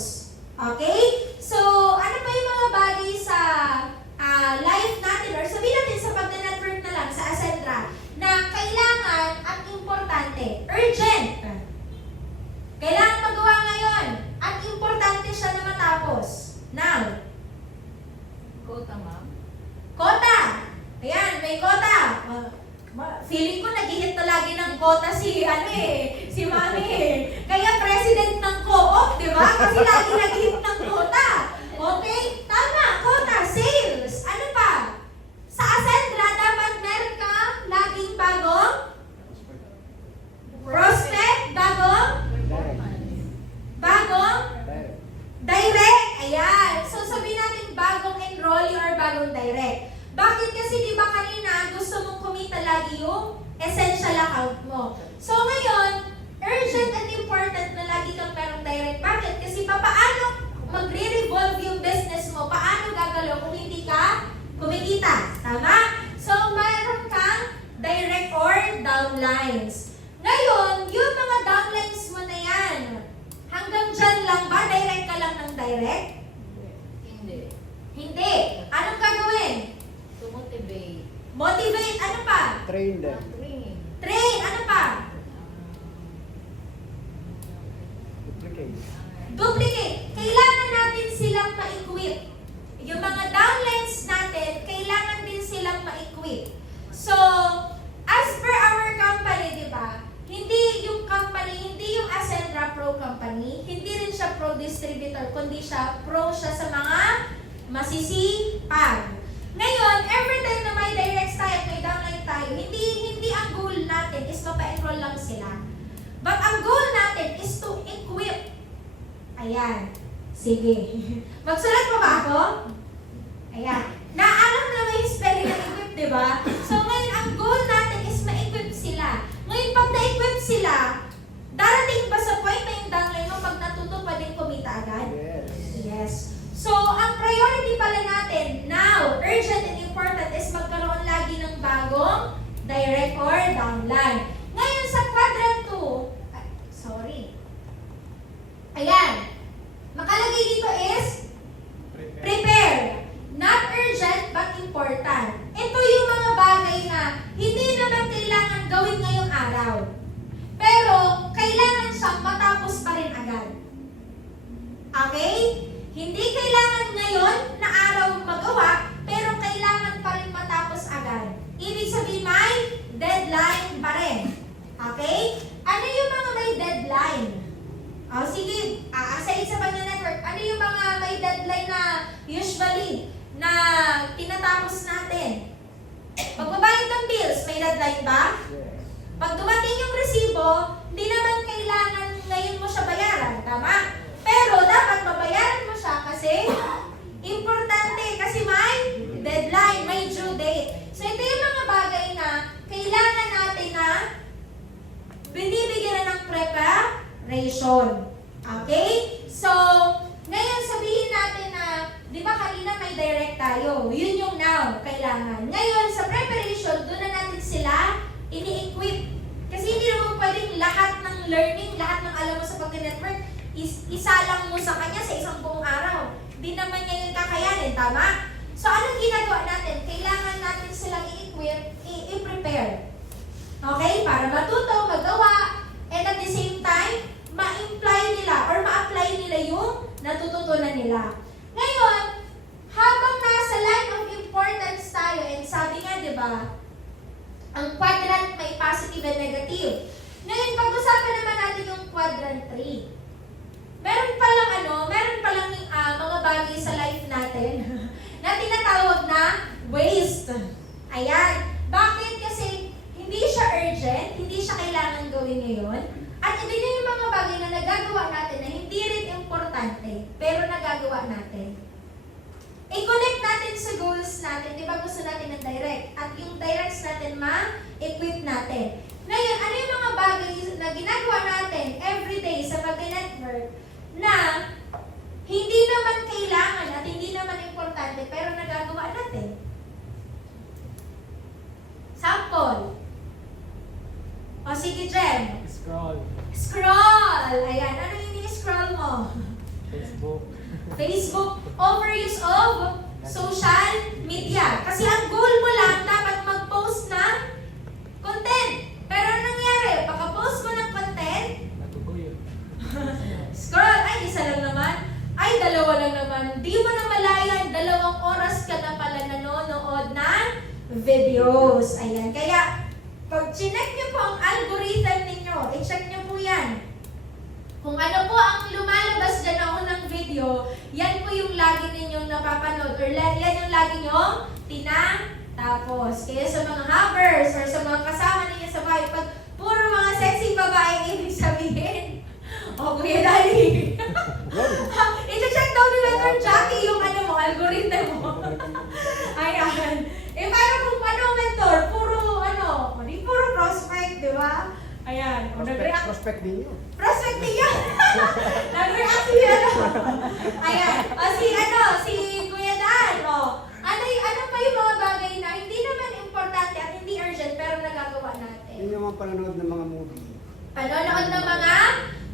Okay? So, ano pa yung mga bagay sa life natin, or sabihin natin sa pag-network na lang, sa Ascendra, na kailangan at importante, urgent. Kailangan magawa ngayon at importante siya na matapos. Now, Quota, ma'am. quota. Ayan, may quota. Feeling ko nag-hit na lagi ng quota si Mami eh. Kaya president ng co-op, di ba? Kasi lagi nag-hit ng quota. Okay? Tama, quota, sales. Ano pa? Sa Ascendra, dapat meron ka laging bagong prospect, bagong direct. Ayan. So, sabihin natin bagong enrollee or bagong direct. Bakit? Kasi di ba kanina gusto mong kumita lagi yung essential account mo. So, ngayon, urgent and important na lagi kang merong direct. Bakit? Kasi paano magre-revolve yung business mo? Paano gagalaw kung hindi ka kumikita? Tama? So, mayroon kang direct or downlines. Ngayon, yung mga downlines mo na yan, hanggang dyan lang ba? Direct ka lang ng direct? Hindi. Hindi. Anong gagawin? To motivate. Motivate. Ano pa? Train them. Train. Train. Ano pa? Duplicate. Duplicate. Kailangan natin silang ma-equip. Yung mga downlines natin, kailangan din silang ma-equip. So, as per our company, di ba, hindi yung Ascendra Pro company, hindi rin siya pro distributor, kundi pro siya sa mga masisipag. Ngayon, every time na may direct tayo, may downline tayo, hindi ang goal natin is mapa-enroll lang sila. But ang goal natin is to equip. Ayan. Sige. Magsulat mo ba ako? Ayan. Naalam na may spelling ng equip, di ba? So ngayon, ang goal natin is ma-equip sila. Ngayon, pag na-equip sila, darating ba sa point na yung downline mo pag natuto pa din kumita agad? Yes. Yes. So, ang priority pala natin now, urgent and important, is magkaroon lagi ng bagong direct or downline. Ngayon, sa quadrant 2, ayan, makalagay dito is prepare. Not urgent, but important. Ito yung mga bagay na hindi naman kailangan gawin ngayong araw. Pero, kailangan siyang matapos pa rin agad. Okay? Hindi kailangan ngayon na araw magawa, pero kailangan pa rin matapos agad. Ibig sabihin, may deadline pa rin. Okay? Ano yung mga may deadline? O sige, aside sa pag-network, ano yung mga may deadline na usually na tinatapos natin? Pagbabayad ng bills, may deadline ba? Yes. Pag dumating yung resibo, hindi naman kailangan ngayon mo siya bayaran, tama? Pero dapat mabayaran mo siya kasi importante, kasi may deadline, may due date. So ito yung mga bagay na kailangan natin na binibigyan na ng preparation. Okay? So, ngayon sabihin natin na, di ba kanina may direct tayo, yun yung now, kailangan. Ngayon, sa preparation, doon na natin sila ini learning, lahat ng alam mo sa pag-network, isalang mo sa kanya sa isang buong araw. Di naman niya yung kakayanin, tama? So, anong ginagawa natin? Kailangan natin silang i-equip, i-prepare. Okay? Para matuto, magawa, and at the same time, ma-imply nila or ma-apply nila yung natututunan nila. Ngayon, habang nasa line of importance tayo, and sabi nga, di ba, ang quadrant may positive and negative. Ngayon, pag-usapan naman natin yung quadrant 3. Meron palang mga bagay sa life natin na tinatawag na waste. Ayan. Bakit? Kasi hindi siya urgent, hindi siya kailangan gawin ngayon. At ito yung mga bagay na nagagawa natin na hindi rin importante, pero nagagawa natin. I-connect natin sa goals natin. Di ba gusto natin ng direct? At yung directs natin ma-equip natin. Ngayon, ano yung mga bagay na ginagawa natin everyday sa pag-network na hindi naman kailangan at hindi naman importante pero nagagawa natin? Sample. O sige, Jem. Scroll. Scroll! Ayan, ano yung ini-scroll mo? Facebook. Facebook, overuse of social media. Kasi ang goal mo lang, dapat mag-post ng content. Pero ano nangyari? Pagka-post mo ng content, Natutuyo. scroll, ay, isa lang naman. Ay, dalawa lang naman. Di mo na malayan, 2 oras ka na pala nanonood ng videos. Ayan, kaya pag chinek nyo po ang algorithm ninyo, i-check nyo po yan. Kung ano po ang lumalabas dyan na unang video, yan po yung lagi ninyong napapanood or yan yung lagi nyong tinatapos. Kaya sa mga havers or sa mga kasama ninyo sa bahay, pag puro mga sexy babae, ibig sabihin, Kuya Daddy, i-check daw ni Mentor Jackie yung algorithm mo. Ayan. Pero kung Mentor, puro prospect, di ba? Ayan. Prospect din yun. Prospect niya. Nag-react si Ayan. Si Kuya Dan. Ano pa yung mga bagay na hindi naman importante at hindi urgent pero nagagawa natin? Yun yung mga panonood ng mga movie. Panonood ng mga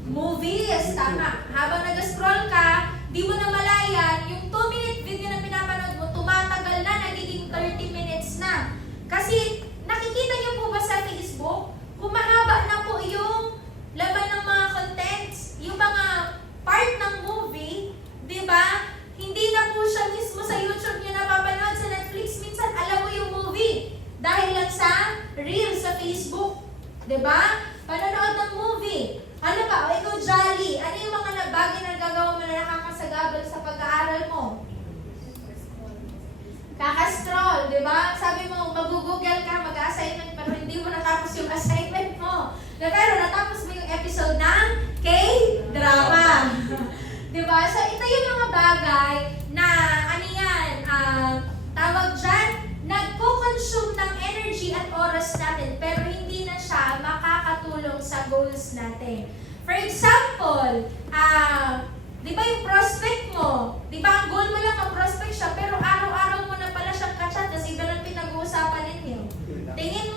movies. Tama. Habang nag-scroll ka, di mo na malayan, yung 2-minute video na pinapanood mo, tumatagal na, nagiging 30 minutes na. Kasi, nakikita niyo po ba sa Facebook? Humahaba na po yung laman ng mga contents, yung mga part ng movie, di ba? Hindi na po siya mismo sa YouTube niyo napapanood, sa Netflix, minsan alam mo yung movie dahil lang sa Reels sa Facebook, di ba? Panonood ng movie. Ano ba? O ikaw, Jolly, ano yung mga bagay na nagagawa mo na nakakasagabal sa pag-aaral mo? Kaka-scroll, di ba? Sabi mo, mag-google ka, mag-assignment, pero hindi mo natapos yung assignment mo. Pero natapos mo yung episode ng K-drama. Di ba? So, ito yung mga bagay na, tawag dyan, nagko-consume ng energy at oras natin, pero hindi na siya makakatulong sa goals natin. For example, di ba yung prospect mo? Di ba ang goal mo lang prospect siya, pero araw-araw mo na pala siyang kachat, kasi iba lang pinag-uusapan ninyo. Tingin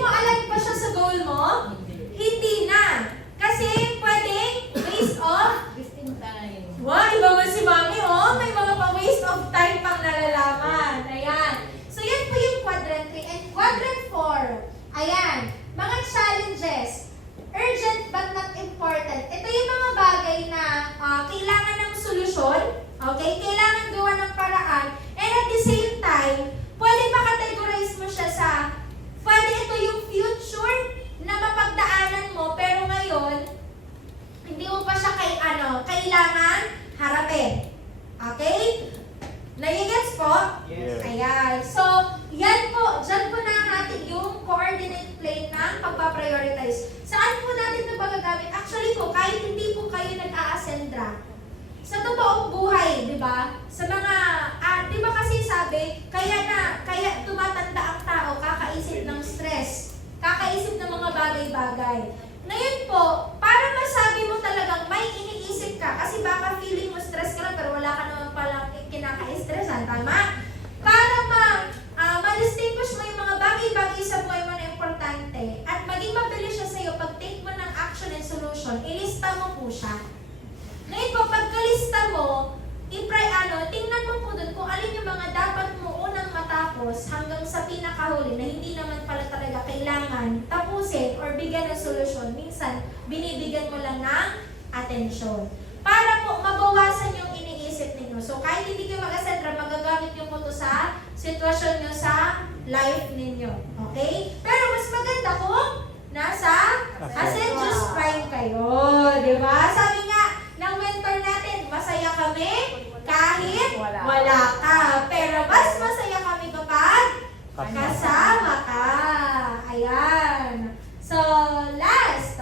mo align pa siya sa goal mo? Hindi na. Kasi pwedeng waste of Wasting time. wow, iba mo si Mami, may mga pa-waste of time pang nalalaman. Ayan. So, yan po yung quadrant 3. And quadrant 4, ayan, mga challenges. Urgent but not important. Ito yung mga bagay na kailangan ng solusyon, okay? Kailangan gawa ng paraan. And at the same time, pwede makategorize mo siya sa, pwede ito yung future na mapagdaanan mo, pero ngayon, hindi mo pa siya kailangan harapin. Okay? Nagigets po? Yes. Ayan. So, yan po. Diyan po natin yung coordinate plane ng pagpaprioritize. Saan po natin ito magagamit? Actually po, kahit hindi po kayo nag-a-ascendra, sa totoong buhay, di ba? Sa mga, di ba kasi sabi, kaya tumatanda ang tao, kakaisip ng stress, kakaisip ng mga bagay-bagay. Ngayon po, para masabi mo talagang may iniisip ka, kasi baka feeling mo stress ka lang, pero wala ka naman palang kinaka-stressan, tama? Para ma-distinguish mo yung mga bagay-bagay sa buhay mo na importante, at maging mabilis siya sa'yo pag take mo ng Ngayon po, pagkalista mo, tingnan mo po doon kung alin yung mga dapat mo unang matapos hanggang sa pinakahuli na hindi naman pala talaga kailangan tapusin or bigyan ng solusyon. Minsan, binibigyan mo lang ng atensyon. Para po mabawasan yung iniisip ninyo. So, kahit hindi kayo mag-asentra, magagamit nyo po ito sa sitwasyon nyo sa life ninyo. Okay? Pero mas maganda kung nasa Ascensus Prime kayo. Diba? Sabi nga ng mentor natin, masaya kami kahit wala ka. Pero mas masaya kami kapag kasama ka. Ayan. So, last.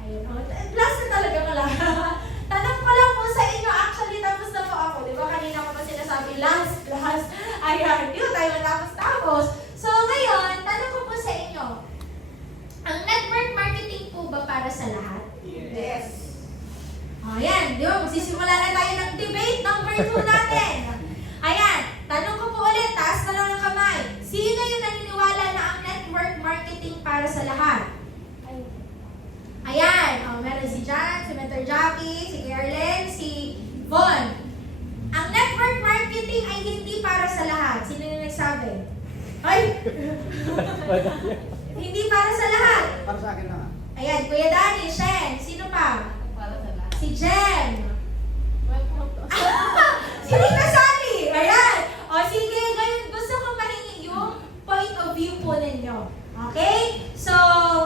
Ayun. Last na talaga pala. Tanong ko lang po sa inyo. Actually, tapos na po ako. Di ba kanina ko pa sinasabi, last. Ayan. Di ba tayo matapos-tapos? So, ngayon, tanong ko po sa inyo. Ang network marketing po ba para sa lahat? Yes. Ayan, di ba? Magsisimula na tayo ng debate number 2 natin. Ayan, tanong ko po ulit, taas na lang ng kamay. Sino yung naniniwala na ang network marketing para sa lahat? Ayan, meron si Jan, si Mentor Jackie, si Gerlen, si Von. Ang network marketing ay hindi para sa lahat. Sino yung nagsabi? Ay! Hindi para sa lahat. Para sa akin lang. Ayan, Kuya Danny, Shen, sino pa? Para sa lahat. Si Jen. Sino kasali? Ayan. O sige, ngayon gusto ko mahingi yung point of view po ninyo. Okay? So,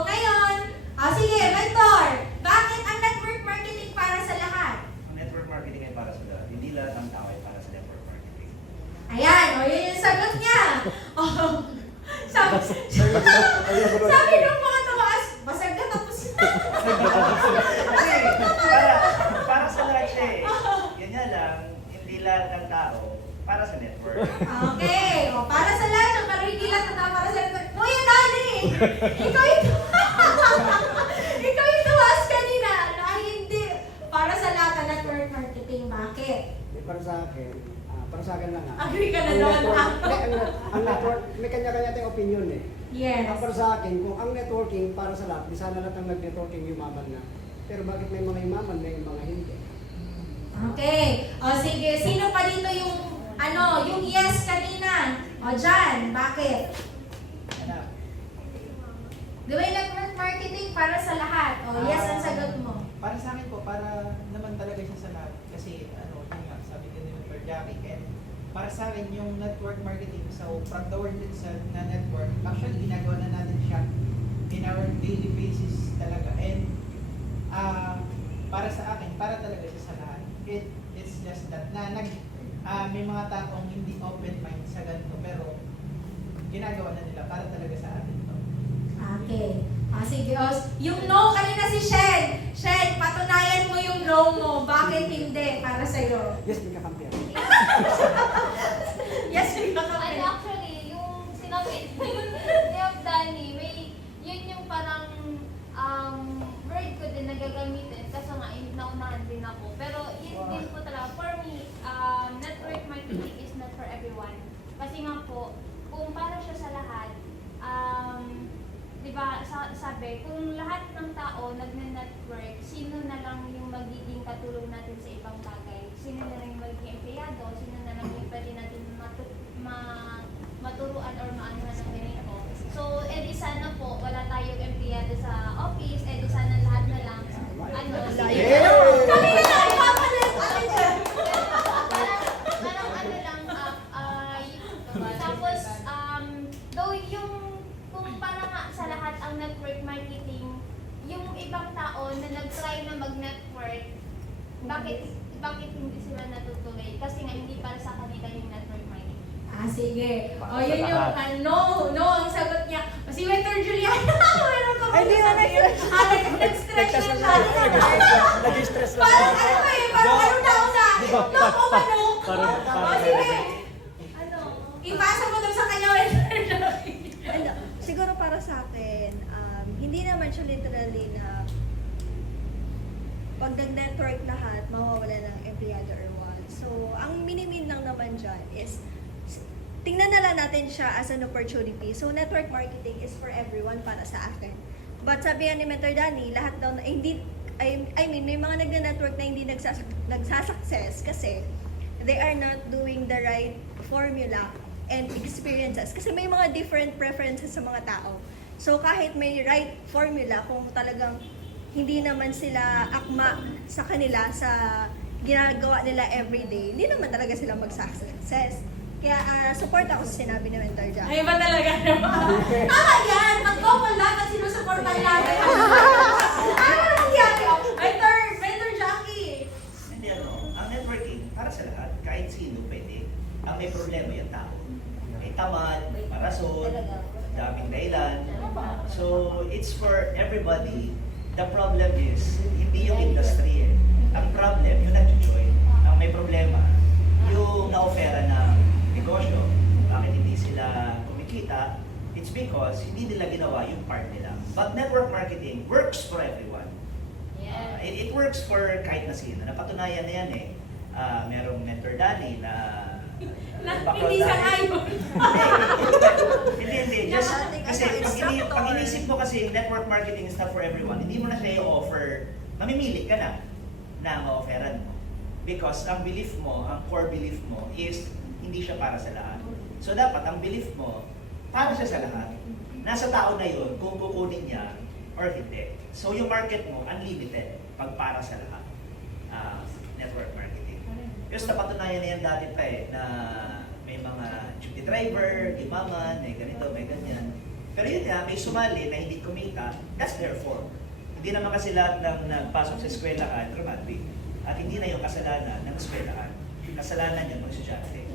ngayon, sige, Mentor, bakit ang network marketing para sa lahat? Ang network marketing ay para sa lahat. Hindi lahat ng tao ay para sa network marketing. Ayan, yun yung sagot niya. Sabi ng mga tumaas, basag na tapos na. Kasi, para sa lahat siya eh. Yan nga lang, hindi lahat ng tao para sa network. Okay, para sa lahat, pero hindi lahat na para sa network. Kuya Danny, ikaw yung tumaas kanina na hindi para sa lahat ng network marketing. Bakit? Para sa akin lang. Agree ka na doon. Ang network, may kanya-kanya tayong opinion eh. Yes. Para sa akin, kung ang networking para sa lahat, di sana lahat ang nag-networking yumaman na. Pero bakit may mga yumaman, may mga hindi? Okay. O sige, sino pa dito yung yung yes kanina? O Jan, bakit? Di ba yung network marketing para sa lahat? O yes ang sagot mo. Para sa akin po, para naman talaga siya sa lahat. Kasi yun nga, sabi din ni Mr. Jackie, and para sa akin yung network marketing, so from the word itself na network, actually ginagawa na natin siya in our daily basis talaga. And para sa akin, para talaga siya sa lahat. It's just that may mga taong hindi open mind sa ganito, pero ginagawa na nila para talaga sa atin to. Okay. Sige, yung no kanina si Shen. Shen, patunayan mo yung no mo. Bakit hindi para sa'yo? Yes, may kakampi. Yes, may kakampi. Actually, yung sinabi ni Danny, yun yung parang word ko din na gagamitin kasi nga naunahan din ako. Pero yun din po talaga, for me, network marketing is not for everyone. Kasi nga po, kung para siya sa lahat, diba, sabi, kung lahat ng tao nagne-network, sino na lang yung magiging katulong natin sa ibang bagay? Sino na lang yung magiging empleyado? Sino na lang yung pwede natin maturuan or maanuhan ng ganito? So, edi sana po, wala tayong empleyado sa office, edi sana lahat na lang, Kami na lang, ipapalit. tapos, though yung kung para nga sa lahat ang network marketing, yung ibang tao na nag-try na mag-network, bakit hindi sila natutuloy? Kasi nga hindi para sa kanila yung network marketing. Sige. Yun yung no, ang sagot niya. Si Waiter Juliana, meron ko. Ay, di na nag-stretch na siya. Nag-stress na. Parang parang na. No, kumano. Sige. Ipasa mo doon sa kanya, Waiter Juliana. Siguro para sa akin, hindi naman siya literally na pag nag-network lahat, mawawala ng empleyado or what. So, ang minimin lang naman dyan is tingnan na lang natin siya as an opportunity. So, network marketing is for everyone para sa akin. But sabi nga ni Mentor Danny, lahat daw na, hindi, I mean, may mga nagne-network na hindi nagsasuccess kasi they are not doing the right formula and experiences. Kasi may mga different preferences sa mga tao. So kahit may right formula, kung talagang hindi naman sila akma sa kanila sa ginagawa nila everyday, hindi naman talaga sila mag-success. Kaya support ako sa sinabi ni Mentor Jack. Ay, ba talaga naman? Tama yan! Mag-couple dapat sinusuportan natin. Ano nangyari? Mentor Jackie! Hindi ang networking, para sa lahat, kahit sino pwede. Ang may problema yung tao. May tamad, may parasol, daming dahilan. So, it's for everybody. The problem is, hindi yung industry eh. Ang problem, yung nag-join. Ang may problema, yung na-offera ng negosyo. Bakit hindi sila kumikita? It's because hindi nila ginawa yung part nila. But network marketing works for everyone. Yes. It works for kahit na sino. Napatunayan na yan eh. Merong mentor Danny na Hindi sa ayon. Hindi. Just, kasi pag inisip mo kasi network marketing is not for everyone, hindi mo na siya i-offer, mamimili ka na ma-offeran mo. Because ang belief mo, ang core belief mo is hindi siya para sa lahat. So dapat ang belief mo, para siya sa lahat. Nasa tao na yun kung kukunin niya or hindi. So yung market mo, unlimited pag para sa lahat. Network marketing. Kasi napatunayan na yan dati pa eh, na may mga duty driver, imaman, may ganito, may ganyan. Pero yun nga, may sumali na hindi kumita, that's their fault. Hindi naman kasi lahat ng nagpasok sa eskwelahan, dramatic. At hindi na yung kasalanan ng eskwelahan. Kasalanan yan ng estudyante.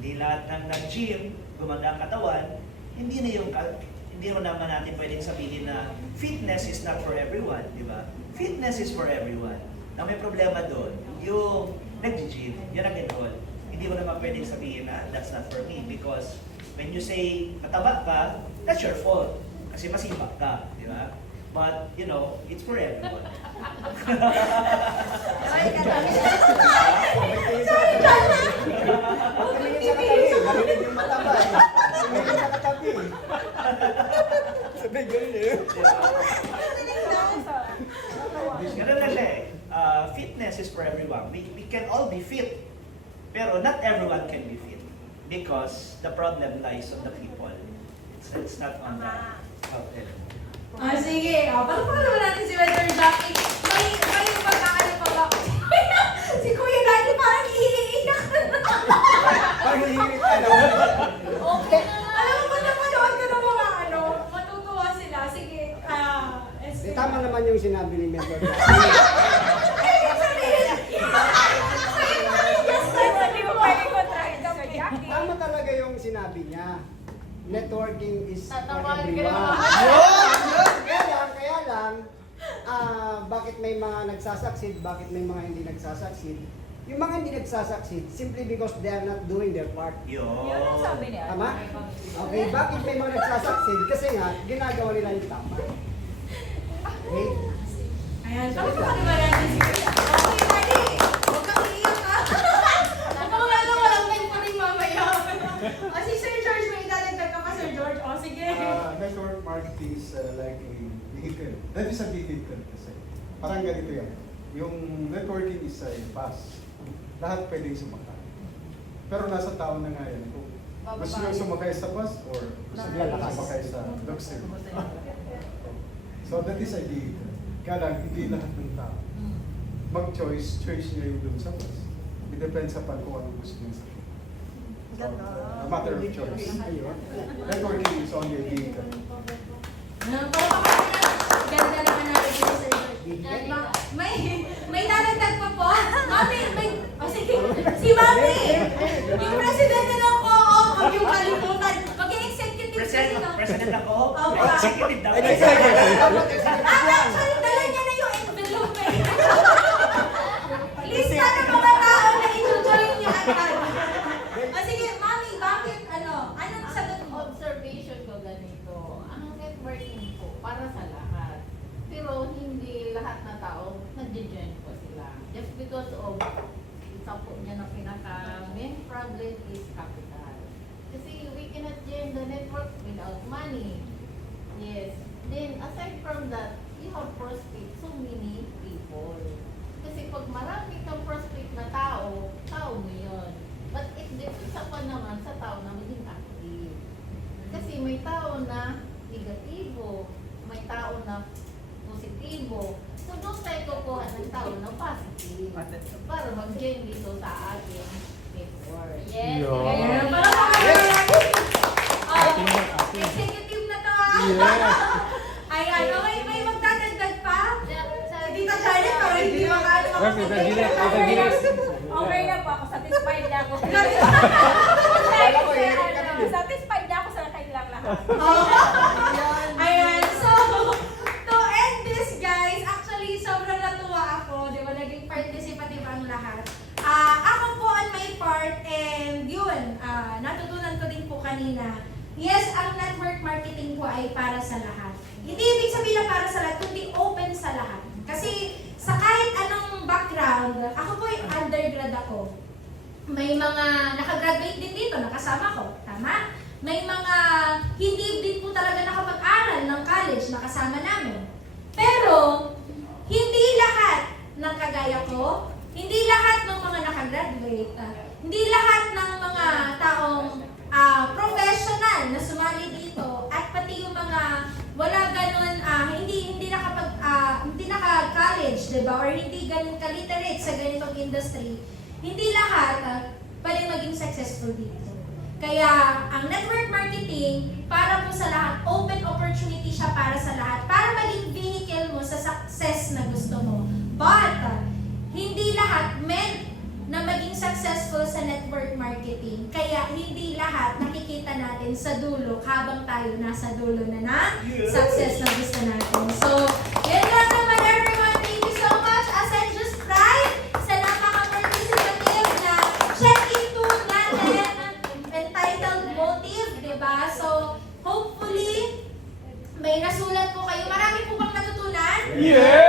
Hindi lahat ng nag-gym, gumanda ang katawan, hindi mo naman natin pwedeng sabihin na fitness is not for everyone, di ba? Fitness is for everyone. Na may problema doon, yung nag-gym, yung nag-enroll. Hindi mo naman pwedeng sabihin na that's not for me because when you say mataba ka, that's your fault. Kasi masibak ka, di ba? But, you know, it's for everyone. Narinig yung mataba eh. Narinig sa katabi. Sabi, ganun eh. Ganun na siya eh. Fitness is for everyone. We can all be fit. Pero not everyone can be fit. Because the problem lies on the people. It's not on the outside. Sige. Paano naman natin si Mentor Jackie? May pagkakala pa ba? Si Kuya Daddy parang iiiyak. Parang hihirit ka naman. Okay. Alam mo ba napanood ko ng mga matutuwa sila. Sige. Tama naman yung sinabi ni Mentor Jack. Tama talaga yung sinabi niya. Networking is for Tatawagan ka everyone. naman. Kaya lang, bakit may mga nagsasucceed, bakit may mga hindi nagsasucceed? Yung mga hindi nagsasucceed, simply because they are not doing their part. Yun. Yun ang sabi niya. Tama? Okay, bakit may mga nagsasucceed? Kasi nga, ginagawa nila yung tama. Okay? Ayan. Paano ba natin si Kuya? Okay, Daddy. Huwag kang iiyak ha. Walang time pa rin mamaya. Si Sir George, may idadagdag ka pa, Sir George. O, sige. Network marketing is like a vehicle. That is a vehicle kasi. Parang ganito yan. Yung networking is a bus. Lahat pwedeng sumakay. Pero nasa tao na nga yan. Kung gusto nyo sumakay sa bus or gusto nyo sumakay sa luxury. So that is a vehicle. Kaya lang, hindi lahat ng tao. Mag-choice niya yung dun sa bus. It depends sa kung ano gusto niya sa a matter of choice. Networking is only a vehicle. Ganda naman natin si Sir George. May dadagdag pa po? Mami, sige. Si Mami! Yung presidente ng co-op, huwag yung kalimutan. Mag-executive kasi no? President ako? Opo. Executive dapat. Actually, dala niya na yung envelope eh. Lista ng mga tao na i-join niya agad. Sige, Mami, bakit anong sagot mo? Observation ko ganito, ang networking po para sa lahat. Pero hindi lahat na tao nag-join po sila. Just because of isa po niya na main problem is capital. Kasi we cannot join the network without money. Yes. Then aside from that, you have prospect so many people. people. Kasi pag marami kang prospect na tao, tao mo yun. But it depends upon naman sa tao na maging active. Kasi may tao na negatibo, may tao na positibo. So doon tayo kukuha ng tao na positive para mag-join dito sa ating network. Yes. Yo. Ayan, yes. parang mga Ating yan, ating. executive na to ah. Yes. Ayan, okay, may magdadagdag pa? Sa Tita Janet, parang hindi makaano Yes, Tita Janet, Tita Janet. Okay na po ako, satisfied na ako. Satisfied na ako sa kanilang lahat. Ayan, so, to end this guys, actually sobrang natuwa ako, di ba, naging participative ang lahat. Ako po on my part, and yun, natutunan ko din po kanina, yes, ang network marketing po ay para sa lahat. Hindi ibig sabihin na para sa lahat, kundi open sa lahat. Kasi sa kahit anong background, ako po yung undergrad ako. May mga nakagraduate din dito, nakasama ko, tama? May mga hindi din po talaga nakapag-aral ng college, nakasama namin. Pero, hindi lahat ng kagaya ko, hindi lahat ng mga nakagraduate, hindi lahat ng mga taong professional na sumali dito, at pati yung mga wala ganun, hindi naka-college, diba? Or hindi ganun ka-literate sa ganitong industry, hindi lahat pwede maging successful dito. Kaya, ang network marketing, para po sa lahat, open opportunity siya para sa lahat, para maging vehicle mo sa success na gusto mo. But, hindi lahat meant na maging successful sa network marketing. Kaya, hindi lahat nakikita natin sa dulo habang tayo nasa dulo na ng success na gusto natin. So, yun lang naman everyone. Thank you so much. As I just tried sa napaka-participative na check-in tool natin entitled Motive, diba? So, hopefully, may nasulat po kayo. Marami po bang natutunan? Yes!